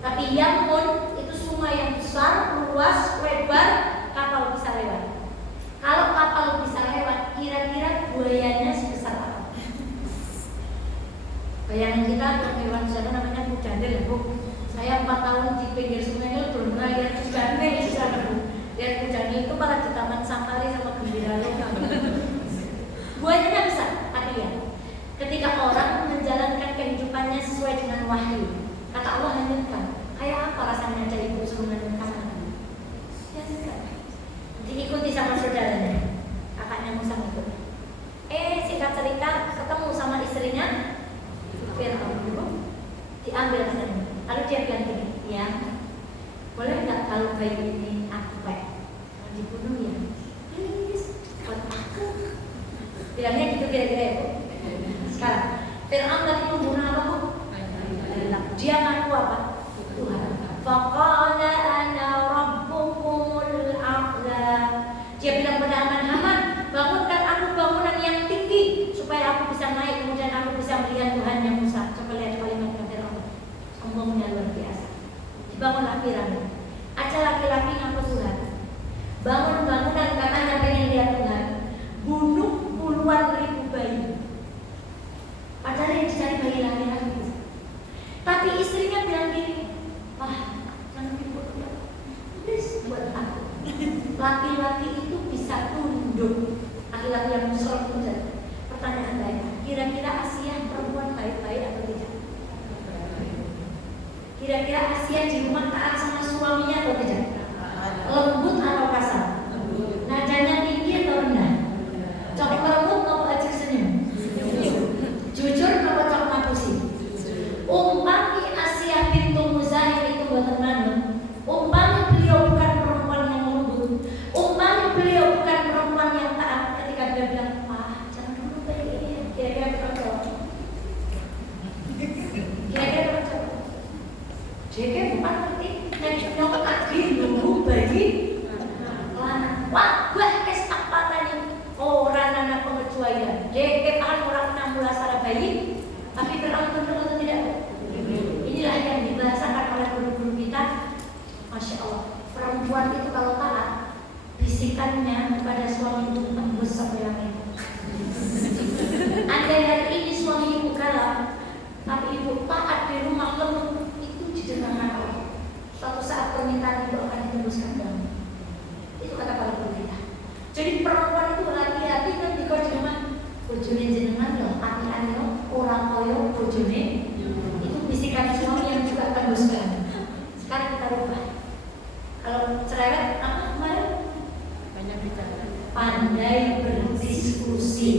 Tapi yamun itu sungai yang besar, luas, lebar, kapal bisa lewat. Kalau kapal bisa lewat, kira-kira buayanya sebesar apa? Bayangan kita yang hewan sana namanya kucandil ya Bu. Saya 4 tahun di pinggir sungai itu belum pernah lihat kucandil di sana Bu. Lihat kucandil itu malah di taman safari sama gembira lokal. Buayanya besar, tapi ya. Ketika orang menjalankan kehidupannya sesuai dengan wahyu, kata Allah hanyutkan. Kayak apa rasanya jadi ibu suruh hanyutkan anak? Hanyutkan. Diikuti sama saudaranya, kakaknya Musa ikut. Singkat cerita, ketemu sama istrinya Fir'aun dulu, diambil sana. Lalu dia bilang gini, ya, boleh nggak kalau bayi ini aku dibunuh ya? Please, buat aku. Bilangnya gitu kira-kira ya Bu. Sekarang, Fir'aun tadi membunuh apa Bu? Dia ngaku apa? Tuhan. Faqala ana rabbukumul a'la. Dia bilang pada Haman, bangunkan aku bangunan yang tinggi supaya aku bisa naik, kemudian aku bisa melihat Tuhan yang Musa. Coba lihat kalimat Fir'aun. Sombongnya luar biasa. Dibangunlah piramid. Aja laki-laki ngaku Tuhan. Bangun bangunan katanya pengen lihat Tuhan. Bunuh puluhan ribu bayi. Padahal yang dicari bayi laki-laki. Tapi istrinya bilang gini, wah, jangan dibunuh, please buat aku. Laki-laki itu bisa tunduk. Laki-laki yang muslim pun. Pertanyaan saya, kira-kira Asia perempuan baik-baik atau tidak? Kira-kira Asia di rumah taat sama suaminya atau tidak? Lembut atau kasar? Nadanya tinggi atau rendah? Cok meremut atau ajak senyum? Jujur atau cok makusi? Umpami Asia bintu Muzahir itu buatan mana? Umpami beliau bukan perempuan yang lembut, umpami beliau bukan perempuan yang taat. Ketika dia bilang, jangan dulu bayi ini, kira-kira berapa? Kira-kira berapa? Jadi bukan ngerti, yang tadi nunggu bayi lana. Wah, gue tak patahnya orang anak pengecualian. Jadi orang 16 cara bayi, tapi berlangsung atau tidak? Inilah yang dibahasakan oleh guru-guru kita. Masya Allah, perempuan itu kalau taat, bisikannya kepada suami itu tembus sampai langit. Andai hari ini suami ibu kalah, tapi ibu taat di rumah lembut, itu didengarkan Allah. Suatu saat permintaan ibu akan ditembuskan dalam. Itu kata para guru kita. Jadi perempuan itu hati-hati kan jika jenengan bojone jenengan loh, hati-hati loh, orang koyo bojone itu bisikan suami yang juga tembuskan. Sekarang kita rubah. Kalau cerewet apa kemarin? Banyak bicara. Pandai berdiskusi.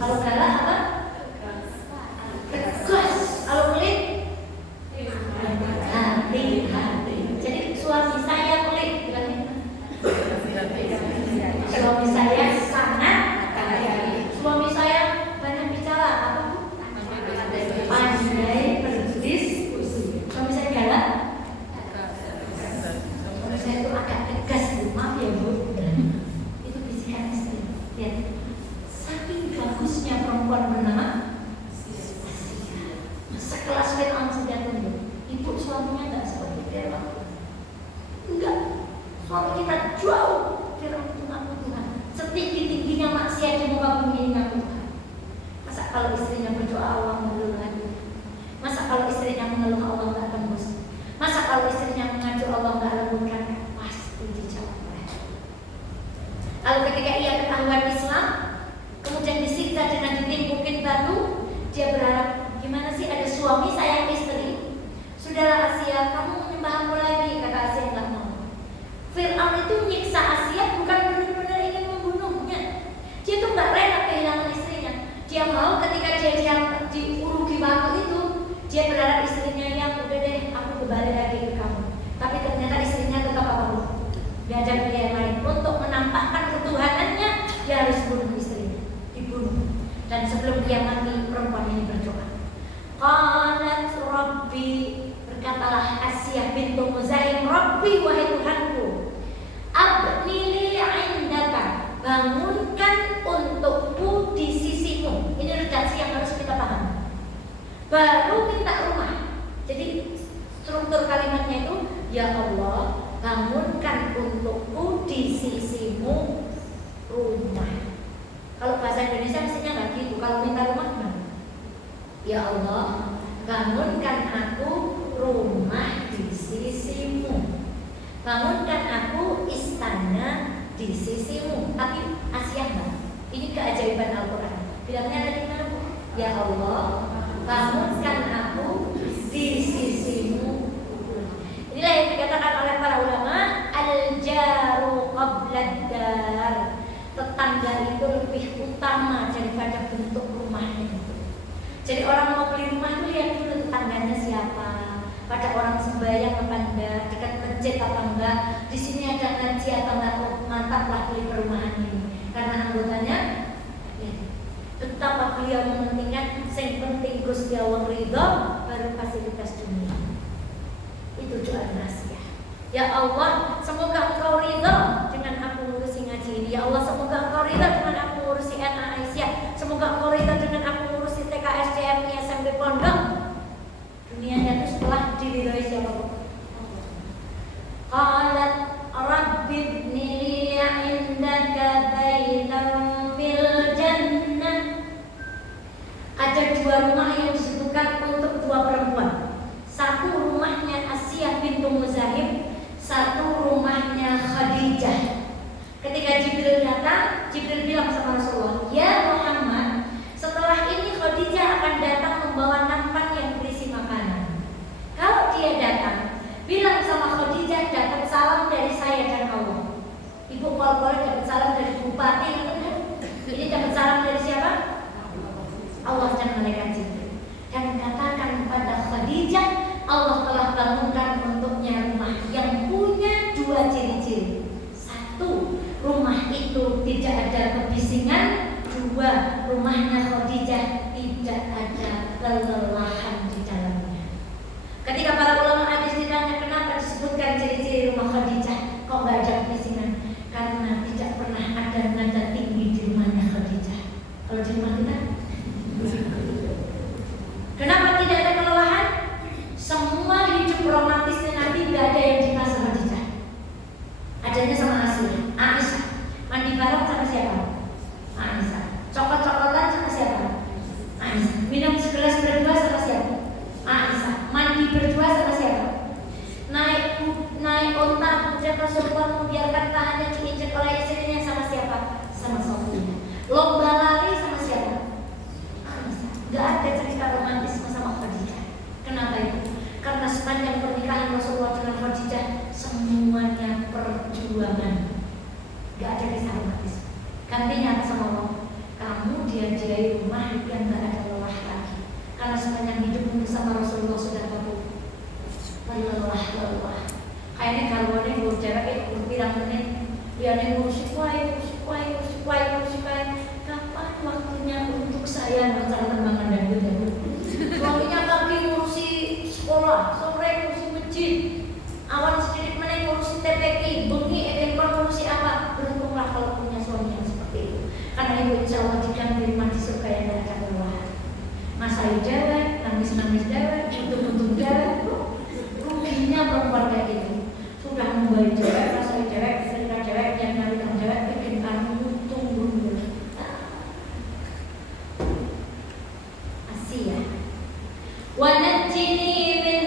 Kalau galak apa? Tegas. Kalau pelit? Hati-hati. Jadi suami saya pelit, suami saya sangat hati-hati. Suami saya banyak bicara apa? Pandai berdiskusi. Suami mengajak pria lain untuk menampakkan ketuhanannya, dia harus bunuh istrinya, dibunuh. Dan sebelum dia mati, perempuan ini berdoa. Qalat Rabbi, berkatalah Asiyah bintu Muzahim, Rabbi, wahai Tuhanku, abnili indaka, bangunkan untukku di sisimu. Ini redaksi yang harus kita pahami. Baru minta rumah. Jadi struktur kalimatnya itu, ya Allah, bangunkan untukku di sisimu rumah. Kalau bahasa Indonesia mestinya nggak gitu. Kalau minta rumah gimana? Ya Allah, bangunkan aku rumah di sisimu. Bangunkan aku istana di sisimu. Tapi Asiyah enggak. Ini keajaiban Al-Quran. Bilangnya dari mana, Bu? Ya Allah, bangunkan aku di sisimu. Inilah yang dikatakan oleh para ulama, al-jaru qablad-dar. Tetangga itu lebih utama daripada bentuk rumahnya itu. Jadi orang mau beli rumah itu lihat dulu tetangganya siapa, pada orang sembahyang apa enggak, dekat masjid apa enggak, di sini ada ngaji atau enggak. Oh, mantaplah beli perumahan ini karena anggotanya ya, betapa beliau mementingkan yang penting Gusti Allah ridho baru fasilitas dunia. Itu doa Asiyah. Ya Allah, semoga Engkau ridho dengan aku ngurusi ngaji ini. Ya Allah, semoga Engkau ridho dengan aku ngurusi anak Aisyah. Semoga Engkau ridho dengan aku ngurusi TK, SDM, SMP, pondok. Dunianya itu setelah diridhoi siapa? Qalat Rabbi ibni li indaka baitan fil jannah. Ada dua rumah yang disebutkan untuk dua perempuan. Satu rumahnya Asiyah bintu Muzahim, satu rumahnya Khadijah. Ketika Jibril datang, Jibril bilang sama Rasulullah, ya Muhammad, setelah ini Khadijah akan datang membawa nampan yang berisi makanan. Kalau dia datang, bilang sama Khadijah, dapat salam dari saya dan Allah. Ibu boleh dapat salam dari bupati, ini dapat salam dari siapa? Allah dan malaikat Jibril. Dan katakan pada Khadijah, Allah telah bangunkan untuknya rumah yang punya dua ciri-ciri. Satu, rumah itu tidak ada kebisingan. Dua, rumahnya Khadijah tidak ada kelelahan di dalamnya. Ketika para ulama hadis ditanya kenapa disebutkan ciri-ciri rumah Khadijah, kok nggak ada kebisingan? Karena tidak pernah ada nada tinggi di rumahnya Khadijah. Kalau di rumah kita, kenapa tidak ada kelelahan? Semua hidup romantisnya Nabi tidak ada yang dikasih Khadijah. Adanya sama Aisyah. Mandi bareng sama siapa? Aisyah. Coklat-coklatan sama siapa? Aisyah. Minum segelas berdua sama siapa? Aisyah. Mandi berdua sama siapa? Naik unta kemudian Rasulullah membiarkan tangannya diinjek oleh istrinya sama siapa? Sama Sofia. Lomba lari sama siapa? Aisyah. Gak ada cerita romantis sama Khadijah. Kenapa itu? Karena sepanjang pernikahan Rasulullah dengan Khadijah semuanya perjuangan. Gak ada kisah romantis. Gantinya apa sama Allah? Kamu diajari rumah yang gak ada lelah lagi. Karena sepanjang hidupmu bersama Rasulullah sudah tahu lelah. Kayaknya garwane gue cewek berpirang menit. Dia ngurusi kuai. Kapan waktunya untuk saya baca tembangan dan gudang? Waktunya pagi ngurusi sekolah, sore ngurusi masjid, awan sedikit menit ngurusi TPQ, bengi edengkon ngurusi apa? Beruntunglah kalau punya suami yang seperti itu. Karena ibu insya Allah diganti rumah di surga yang tidak ada kelelahan. Masai dewek, nangis dewek, butuh dewek. Ruginya perempuan kayak gitu. Sudah membaik dewek, masai dewek, cerita dewek, yang nyari dewek, bikin kamu untung dulu. Asiyah. Wa najjini min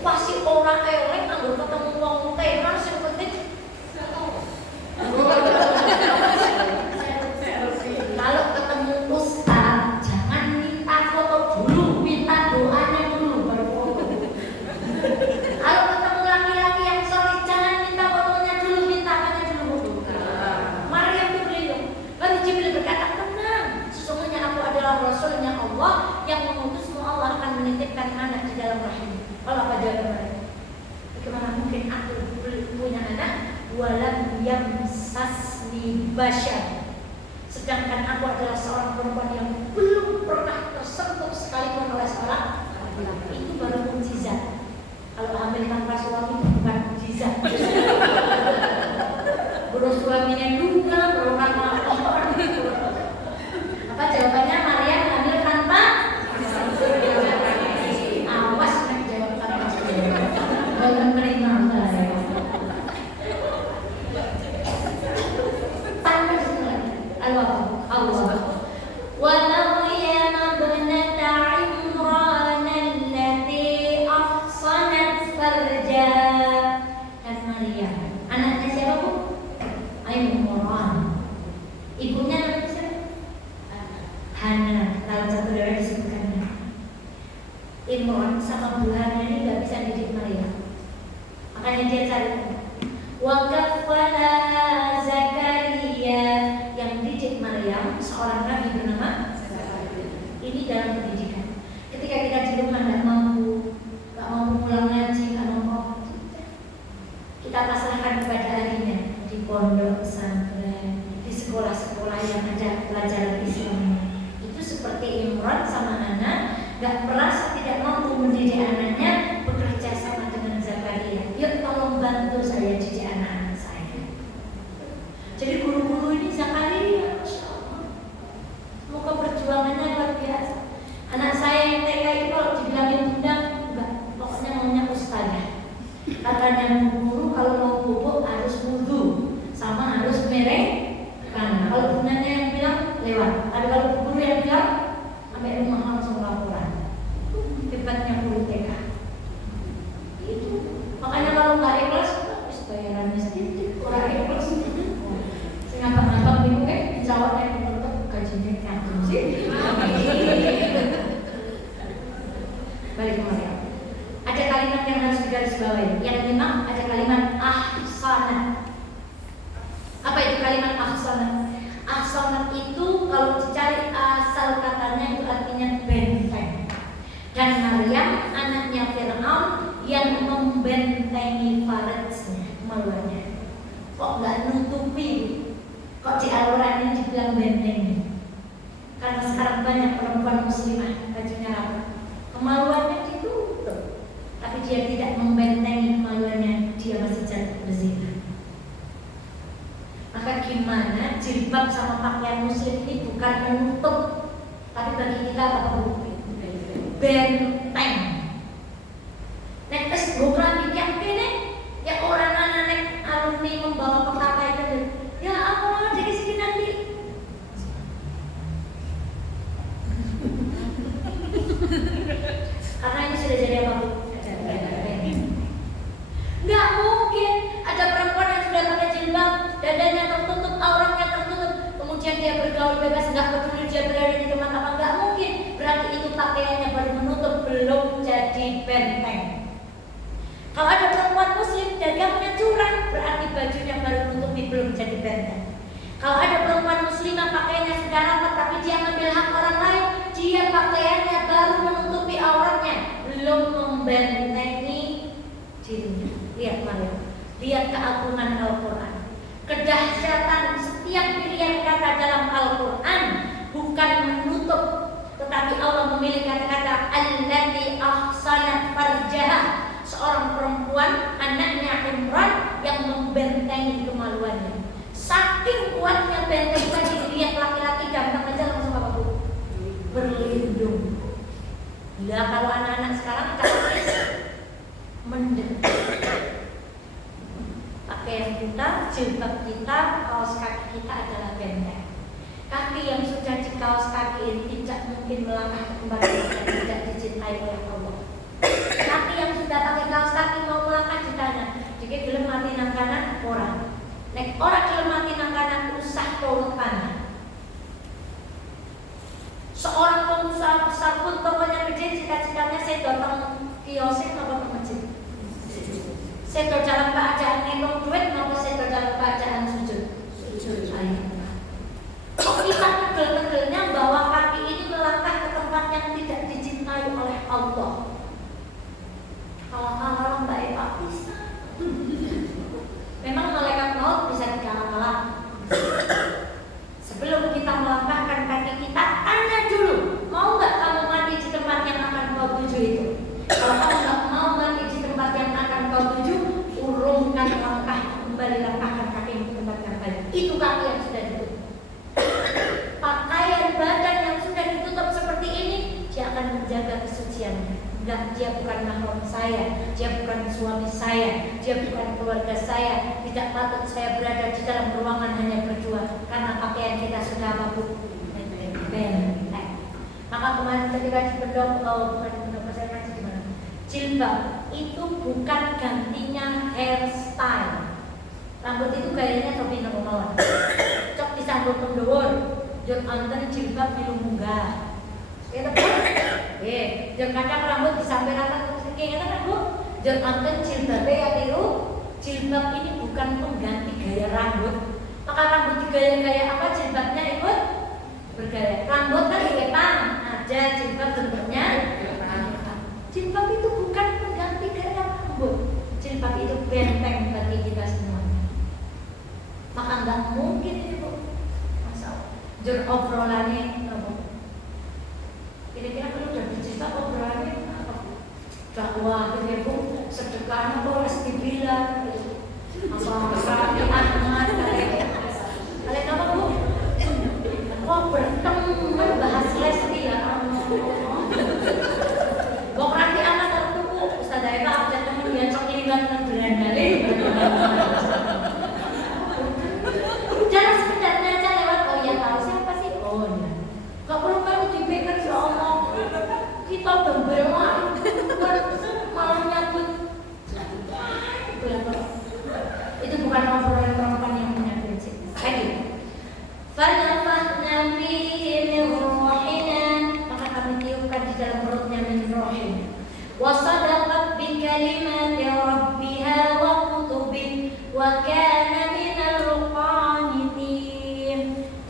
Pasti orang elek anggur ketemu wong tenar sing penting kalau ketemu ustaz jangan minta foto dulu, minta doanya dulu baru foto. Kalau ketemu laki-laki yang soleh jangan minta fotonya dulu, minta apanya dulu. Maryam itu berlindung. Lalu Jibril berkata, tenang, sesungguhnya aku adalah Rasulnya Allah yang mengutusmu, Allah akan menitipkan anak di dalam rahim. Kalau apa jawaban mereka? Bagaimana mungkin aku punya anak walam yamsasni bashar, sedangkan aku adalah seorang perempuan yang belum pernah tersentuh sekalipun oleh seorang laki-laki. Itu baru mukjizat. Kalau hamil tanpa suami itu bukan mukjizat. Baru suaminya juga, baru lapor. Apa jawabannya? Maryam hamil tanpa awas nak jawab tanpa belum menerima saya. Tanpa setelah Allah wa Maryam ibnata Imran allati ahsanat farjaha. Dan Maryam anaknya siapa Bu? Imran. Ibunya namanya siapa? Hana. Salah satu dari disebutkan Imran sama Bu Hana ini gak bisa didik Maryam. Makanya dia cari wa kafala Zakaria, yang didik Maryam seorang nabi bernama Zakaria. Ini dalam pendidikan. Ketika kita di rumah gak mampu pulang ngaji, gak mampu, kita pasrahkan kepada harinya di pondok pesantren, di sekolah-sekolah yang ada pelajaran Islam. Itu seperti Imran sama Hana, gak merasa tidak mampu mendidik anaknya, bekerja sama dengan Zakaria. Yuk tolong bantu saya didik anak-anak saya. Jadi guru-guru ini Zakaria, Masya Allah, semoga perjuangannya luar biasa. Anak saya yang TK itu kalau dibilangin bunda, enggak, pokoknya maunya ustazah. Katanya guru kalau mau bubuk harus wudu sama harus mereng kanan. Kalau bundanya yang bilang lewat, tapi kalau guru yang bilang sampai rumah langsung laporan. Hebatnya guru TK itu. Makanya kalau nggak ikhlas, bayarannya sedikit, orang ikhlas. Saya ngapa-ngapa bingung jawabnya tetap gajinya kantor sih. Balik ke Maryam. Ada kalimat yang harus digarisbawahi. Yang kelima ada kalimat ahsanat. Apa itu kalimat ahsanat? Ahsanat itu kalau dicari asal katanya itu artinya benteng. Dan Maryam anaknya Fir'aun yang membentengi farajnya, maluannya. Kok nggak nutupi? Kok di Al-Quran ini dibilang bentengi? Karena sekarang banyak perempuan muslimah bajunya rapat, kemaluannya ditutup, tapi dia tidak membentengi kemaluannya, dia masih jatuh berzina. Maka gimana jilbab sama pakaian muslim ini bukan menutup, tapi bagi kita apa Bu? Benteng. Nek wis nggo klambi kene, ya orang anak alumni membawa petaka itu. Ya Allah, jadi sini nanti. Karena ini sudah jadi apa Bu? Nggak mungkin ada perempuan yang sudah pakai jilbab, dadanya tertutup, auratnya tertutup, kemudian dia bergaul bebas, nggak peduli dia berada di tempat apa, nggak mungkin. Berarti itu pakaiannya baru menutup, belum jadi benteng. Kalau ada perempuan muslim dagangnya curang, berarti bajunya baru menutupi, belum jadi benteng. Kalau ada perempuan muslimah pakaiannya sudah rapat, tapi dia ngambil hak orang lain, dia pakaiannya baru menutupi auratnya, belum membentengi dirinya. Lihat Maryam, lihat keagungan Al-Quran, kedahsyatan setiap pilihan kata dalam Al-Quran bukan menutup, tetapi Allah memilih kata-kata allati ahsanat farjaha, seorang perempuan anaknya Imran yang membentengi kemaluannya. Saking kuatnya benteng tadi, lihat laki-laki ganteng aja langsung apa Bu? Berlindung. Lah kalau anak-anak sekarang mendem. Pakaian kita, jilbab kita, kaos kaki kita adalah benteng. Kaki yang sudah di kaos kaki ini tidak mungkin melangkah ke tempat yang tidak dicintai oleh usah turun tangan. Seorang pengusaha besar pun tokonya gede, cita-citanya saya datang kiosnya atau ke masjid. Saya dalam bacaan ngitung duit, maka saya dalam bacaan sujud. Kita tegel-tegelnya bahwa kaki ini melangkah ke tempat yang tidak dicintai oleh Allah. Kalah-kalah Mbak Eva bisa. Memang malaikat maut bisa dikalah-kalah. Sebelum kita melangkahkan kaki kita, tanya dulu, mau nggak kamu mati di tempat yang akan kau tuju itu? Kalau kamu nggak mau mati di tempat yang akan kau tuju, urungkan langkah, kembali langkahkan kaki ke tempat yang baik. Itu kaki yang sudah ditutup. Pakaian badan yang sudah ditutup seperti ini, dia akan menjaga kesuciannya. Enggak, dia bukan mahram saya, dia bukan suami saya, dia bukan keluarga saya. Tidak patut saya berada di dalam ruangan hanya berdua, karena pakaian kita sudah apa Bu? Maka kemarin ketika di pendopo saya ngaji di mana? Jilbab itu bukan gantinya hairstyle. Rambut itu gayanya topi normal. Cok disambut pendhuwur, jur anten jilbab milu munggah. Jangan kadang rambut disampaikan terus kayak kan Bu. Jangan anten jilbabe ya tiru. Jilbab ini bukan pengganti gaya rambut. Maka rambut digaya-gaya apa jilbabnya ikut bergaya. Rambut kan dikepang aja, jilbab bentuknya. Jilbab itu bukan pengganti gaya rambut. Jilbab itu benteng bagi kita semua. Maka nggak mungkin ini Bu. Masa jur obrolannya kira-kira kalau udah berjilbab obrolannya apa? Dakwah gitu Bu, sedekahnya kok harus dibilang apa Raffi Ahmad kalian apa Bu? Kok berteman bahas Lesti ya? Kok Raffi Ahmad itu Bu, Ustazah Eva ada temen dia cok irilan dengan berandali. Jangan sekedarnya aja lewat, oh ya tahu siapa sih? Oh ya, gak perlu kamu dipikir ya Allah. Kita bembela malah nyabut. Itu bukan obrolan perempuan yang punya prinsip. Lagi. Fanafakhna fihi min ruhina, maka kami tiupkan di dalam perutnya min ruhina. Wa sadaqat bi kalimati rabbiha wa kutubihi wa kana minal qanitin.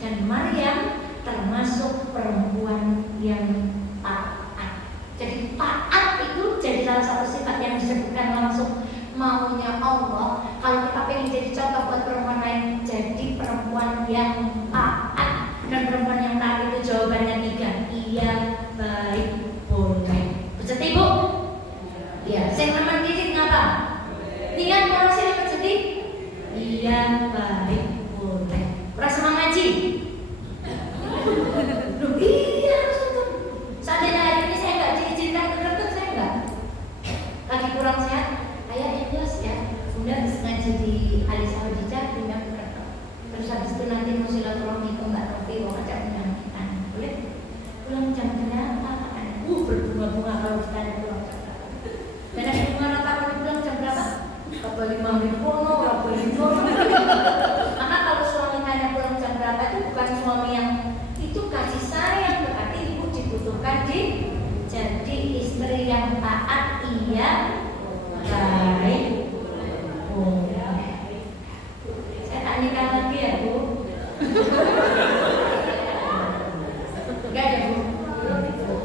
Dan Maryam termasuk perempuan yang taat. Jadi taat itu jadi salah satu sifat yang disebutkan langsung maunya Allah. Kalau kita pengen jadi contoh buat perempuan lain, jadi perempuan yang taat. Dan perempuan yang taat itu jawabannya 3. Iya, baik, boleh. Betul Ibu? Iya. Saya memang didik ngapa? Niat kalau sini betul? Iya, baik, boleh. Rasa ngaji? Loh, iya harus itu. Seandainya hari ini saya nggak diizinkan ke Kertut, saya nggak. Lagi kurang sehat, ayah ikhlas ya. Kemudian ngaji di Alisa Wadija, pindah ke Kertut. Terus habis itu nanti mau silaturahmi ke Mbak Rofi, mau ngajak penyambutan. Boleh? Pulang jam berapa? Berbunga-bunga kalau ditanya pulang jam berapa. Dan ada bunga rata kalau pulang jam berapa? Kapal 5 kono, kapal 5. Maka kalau suami tanya pulang jam berapa itu bukan suami yang itu kasih sayang, berarti ibu dibutuhkan jadi istri yang taat. Iya, baik, boleh. Saya tak nikah lagi ya Bu. Enggak ya Bu.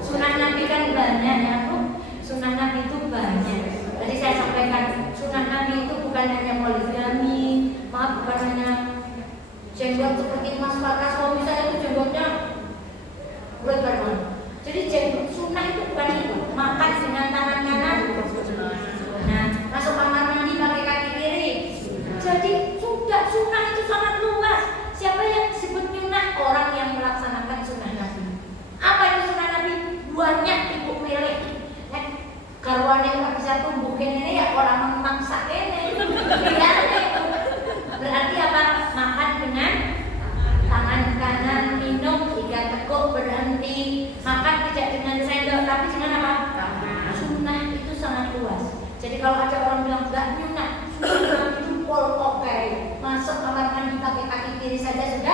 Sunnah Nabi kan banyak ya Bu. Sunnah Nabi itu banyak. Tadi saya sampaikan sunnah Nabi itu bukan hanya poligami, bukan hanya jenggot seperti Mas Farkas. Kalau misalnya itu jenggotnya lebar. Jadi jenggot sunnah itu bukan itu. Makan dengan tangan kanan. Nah, masuk kamar mandi pakai kaki kiri. Jadi sudah sunnah itu sangat luas. Siapa yang disebut sunnah? Orang yang melaksanakan sunnah Nabi. Apa itu sunnah Nabi? Banyak ibu milih. Karwane nggak bisa tumbuh ini ya orang memaksa ini. Berarti apa? Makan dengan tangan kanan, minum 3 teguk berhenti. Makan tidak dengan sendok tapi dengan apa? Sunnah itu sangat luas. Jadi kalau ada orang bilang enggak nyunat, sunnah itu pol oke. Masuk kamar mandi pakai kaki kiri saja sudah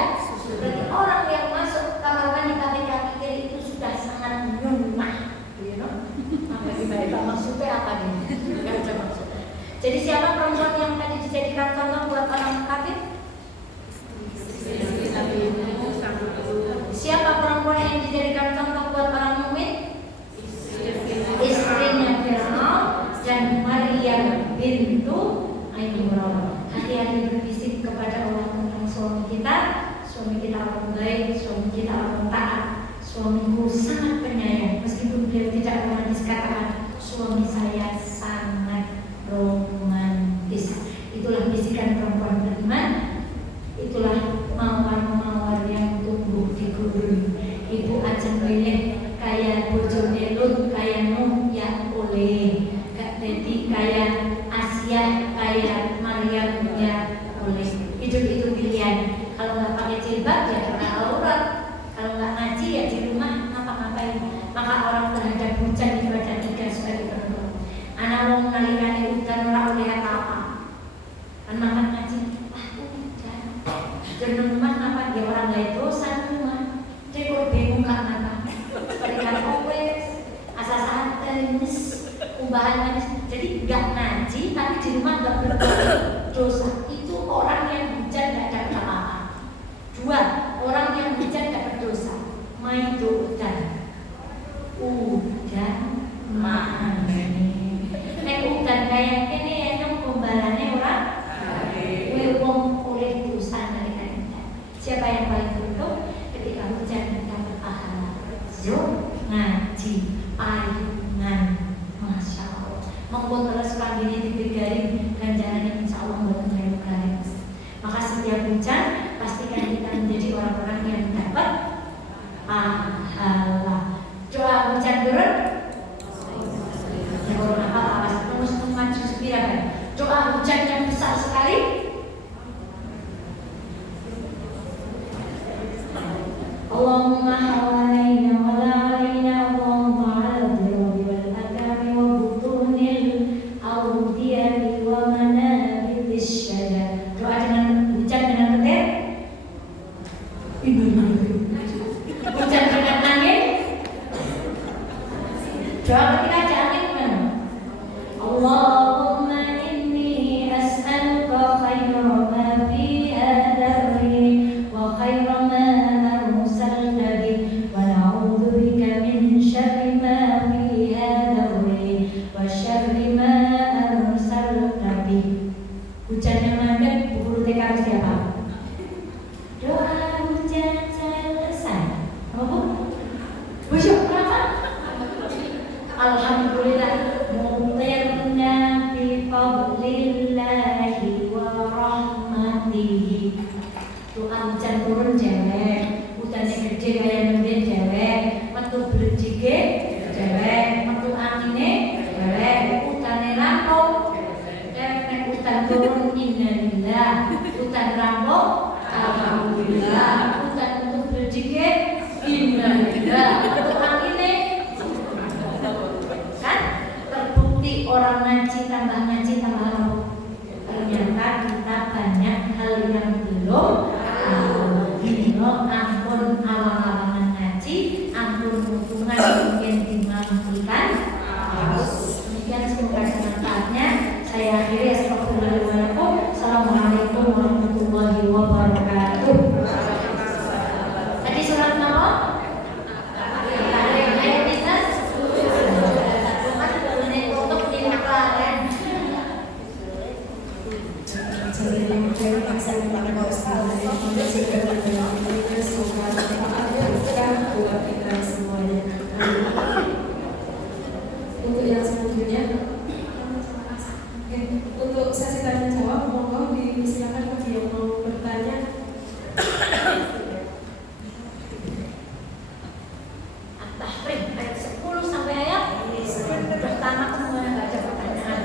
Baik, maksudnya apa nih? Enggak ada maksud. Jadi siapa perempuan yang tadi dijadikan contoh buat orang kafir? Siapa perempuan yang dijadikan contoh buat orang mukmin? Istrinya Fir'aun dan Maryam bintu Imran. Hati-hati berbisik kepada orang tentang suami kita. Suami kita orang baik, suami kita orang taat, suamiku sangat penyayang. Meskipun beliau tidak romantis, katakan suami saya sangat romantis. Itulah bisikan perempuan beriman. Itulah mawar-mawar yang tumbuh di gurun. Ibu ajeng milih kaya bojone Lut, kaya Nuh ya oleh. Gak jadi kaya Asia, kaya Maryam ya oleh. Hidup itu pilihan. Kalau nggak pakai jilbab ya kena aurat. Kalau nggak ngaji ya di rumah ngapa-ngapain. Maka orang terhadap hujan itu ada 3 sebagai contoh. Anak wong nalikane hujan ora oleh apa-apa. Kan makan ngaji, hujan. Dan rumah apa dia orang lain dosa rumah. Dia kok bingung kan apa? Berikan opes, asas tenis, umbahan manis. Jadi nggak ngaji tapi di rumah nggak berbuat dosa. Itu orang yang hujan nggak dapat apa-apa. 2, orang yang hujan nggak berdosa. Main hujan mane. Nek hujan kayak gini ya nyong gombalane ora. Kowe wong oleh dosa nalika hujan. Siapa yang paling beruntung ketika hujan dapat pahala? Ngaji, palingan, masya Allah. Monggo terus panggilan dibegaring ganjaran insya Allah buat menemukan. Maka setiap hujan pastikan kita menjadi orang-orang yang dapat pahala. Doa hujan turun. Terus maju sepira. Doa hujan yang besar sekali. Allahumma hawalaina wa la alaina, Allahumma ala dhirabi wal akami wa butunil awdiyati wa manabidis syada. Doa dengan hujan dengan petir. Hujan dengan angin. Doa ketika ada angin kan. Allahumma inni as'aluka khaira ma fi hadari wa khaira ma arsalta bi wa na'udzu bika min syarri ma fi hadari wa syarri ma arsalta bi. Hujan yang mandek guru TK siapa? Doa hujan selesai. Apa bu? Besok kenapa? Alhamdulillah mutirna bi fadlillahi wa rahmatihi. Doa hujan turun cewek, hujannya gede kayak mending cewek, metu berjige cewek, metu angine cewek, hujannya rampok, nek hujan turun innalillah, hujan rampok alhamdulillah, hujan metu berjige innalillah, metu angine. Terbukti orang ngaji tambah rampok. Ternyata kita banyak hal yang belum tahu. Minum ampun awal-awalan ngaji, ampun hubungan mungkin dimampukan. Demikian semoga manfaatnya. Saya akhiri. Assalamualaikum warahmatullahi wabarakatuh. Tadi surat nama? Untuk yang selanjutnya, untuk sesi tanya jawab, monggo disilakan bagi yang mau bertanya. At-Tahrim ayat 10 sampai ayat pertama semuanya nggak ada pertanyaan.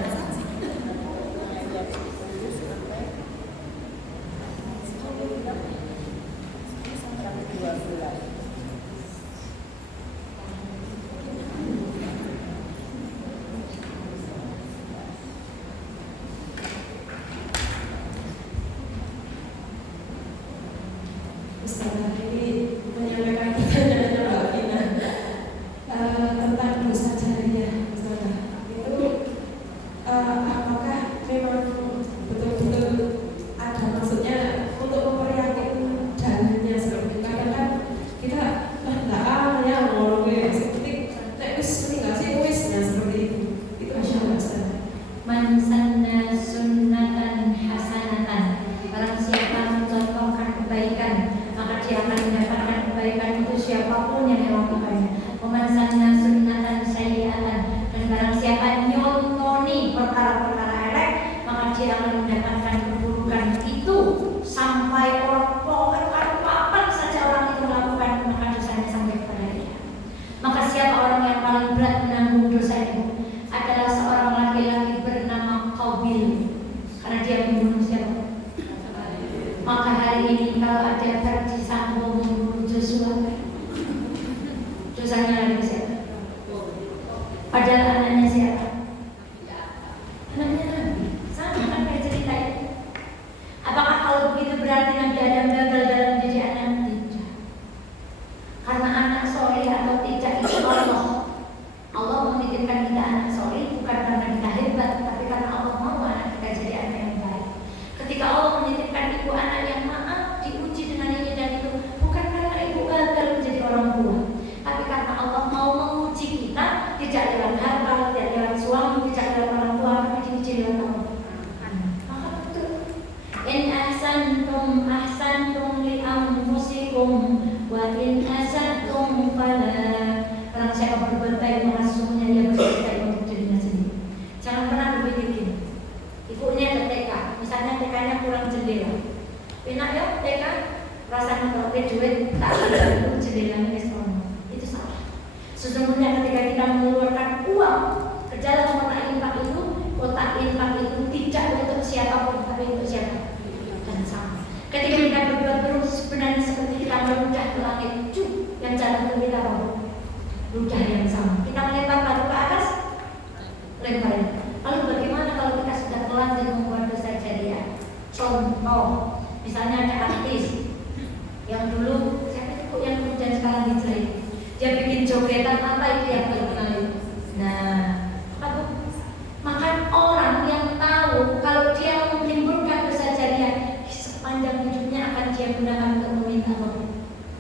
siapapun, tapi untuk siapa? Dan sama. Ketika kita berbuat buruk sebenarnya seperti kita meludah ke langit, yang cara kita apa? Ludah yang sama. Kita melempar batu ke atas, lemparin. Lalu bagaimana kalau kita sudah telanjur membuat dosa jariah? Contoh, misalnya ada artis yang dulu siapa itu yang kemudian sekarang dijahit, dia bikin jogetan apa itu yang terkenal itu. Nah, maka orang yang tahu kalau dia menimbulkan dosa jariah sepanjang hidupnya akan dia gunakan untuk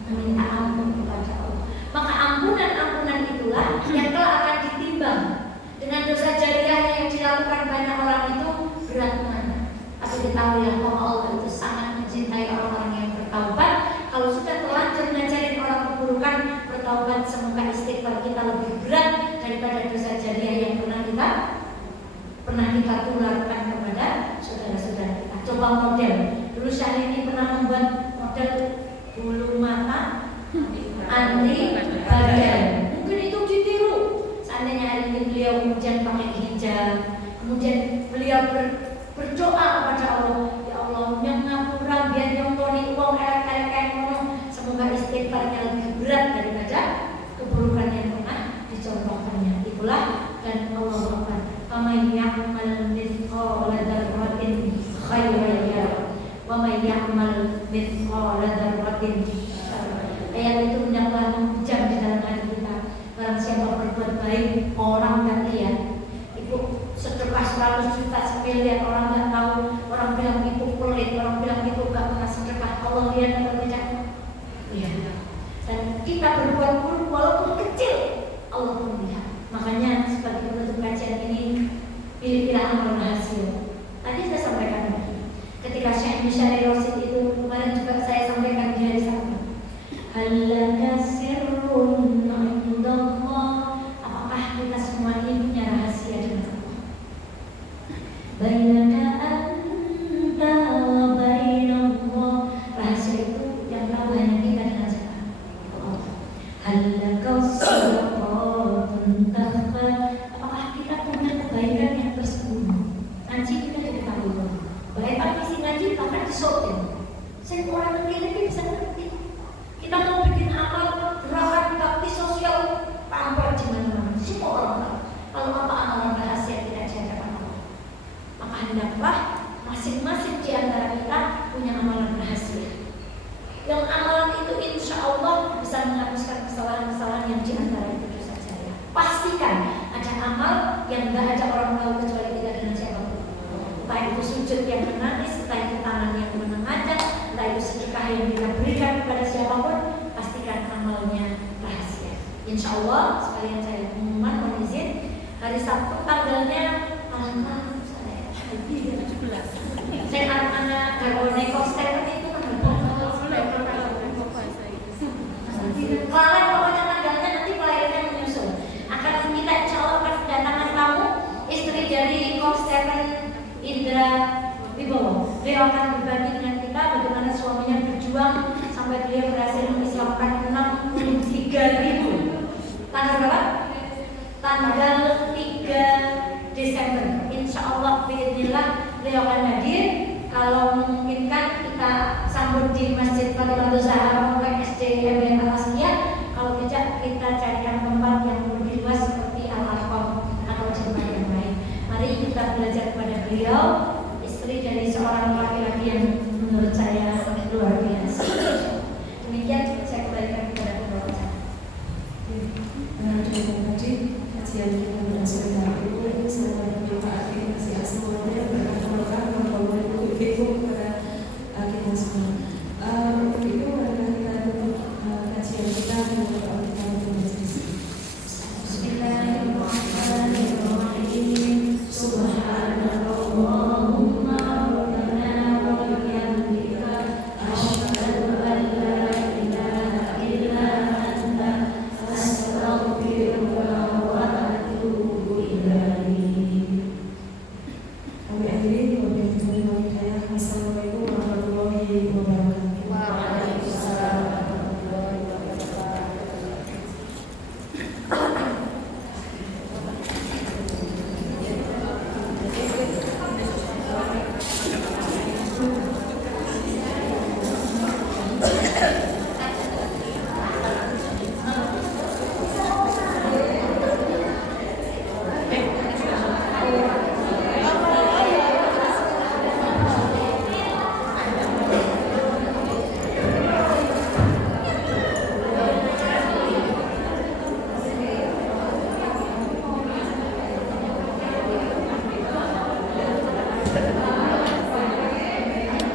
meminta ampun kepada Allah. Maka ampunan itulah yang kelak akan ditimbang dengan dosa jariah yang dilakukan banyak orang itu berat mana. Tapi diketahui bahwa Allah itu sangat mencintai orang-orang yang bertaubat. Kalau sudah terlanjur ngajarin orang keburukan, bertaubat, semoga istighfar kita lebih berat daripada dosa jariah yang pernah kita tularkan kepada saudara-saudara kita. Coba model. Dulu Syahrini pernah membuat model bulu mata anti badai. Mungkin itu ditiru. Seandainya hari ini beliau kemudian pakai hijab, kemudian beliau berdoa kepada Allah, ya Allah, yang ngapura biar nyontoni uang elek-elek semoga istighfarnya lebih berat daripada keburukan yang pernah dicontohkannya. Itulah dan Allah berfirman, "Faman ya'mal mithqala dzarratin khairan yarah, wa man ya'mal mithqala dzarratin syarran." Ayat itu hendaklah menghujam di dalam hati kita. Barang siapa berbuat baik, orang tak lihat. Itu sedekah 100 juta, semiliar, orang tak tahu. Orang bilang itu pelit, orang bilang itu gak pernah sedekah. Allah lihat atau tidak? Iya. Dan kita berbuat buruk walaupun kecil, Allah pun lihat. Makanya sebagai penutup kajian ini, pilih-pilih amal hasil. Tadi saya sampaikan ketika Syekh Misyari Rosid itu kemarin juga saya sampaikan di hari Sabtu. Halaka sirrun indallah. Apakah kita semua ini punya rahasia dengan Allah? Bainaka anta wa bainallah. Rahasia itu yang tahu hanya kita dengan siapa? Allah. Halaka sadaqatun takhfa. Apakah kita punya kebaikan yang tersembunyi? Ngaji kita tidak tahu. Baik isi ngaji bahkan disotin. Saya orang ngerti bisa ngerti. Kita mau bikin amal gerakan bakti sosial tanpa di mana-mana. Semua orang tahu. Kalau apa amalan rahasia tidak diadakan Allah. Maka hendaklah masing-masing di antara kita punya amalan rahasia. Yang amalan itu insya Allah bisa menghapuskan kesalahan-kesalahan yang di antara itu dosa jariah. Pastikan ada amal yang tidak ada orang tahu kecuali kita dengan siapapun. Entah itu sujud yang menangis, entah itu tangan yang menengadah, entah itu sedekah yang kita berikan kepada siapapun, pastikan amalnya rahasia. Insya Allah sekalian saya mohon izin hari Sabtu tanggalnya alhamdulillah saya anak-anak garwane koster itu kalian pokoknya tanggalnya nanti pelayanannya menyusul. Akan kita insya Allah akan kedatangan tamu istri dari koster Indra Wibowo. Beliau akan berbagi dengan kita bagaimana suaminya berjuang sampai beliau berhasil mengislamkan 63.000. Tanggal berapa? Tanggal 3 Desember. Insya Allah bismillah beliau akan hadir. Kalau memungkinkan kita sambut di Masjid Fatimah Zahra SDM Alasnya. Kalau tidak kita carikan tempat yang lebih luas seperti Al-Arqam atau jemaah yang lain. Mari kita belajar kepada beliau, istri dari seorang laki-laki yang menurut saya luar biasa. Demikian saya kembalikan kepada pembahasan. Terima kasih kajian kita pada sore hari ini. Semoga bermanfaat. Terima kasih semuanya. Berkah-berkah kepada kita semua. Untuk itu marilah kita tutup kajian kita dengan doa kita untuk majelis. Bismillahirrahmanirrahim. Subhanallahumma rabbana wa bihamdika asyhadu an la ilaha illa anta astaghfiruka wa atubu Terima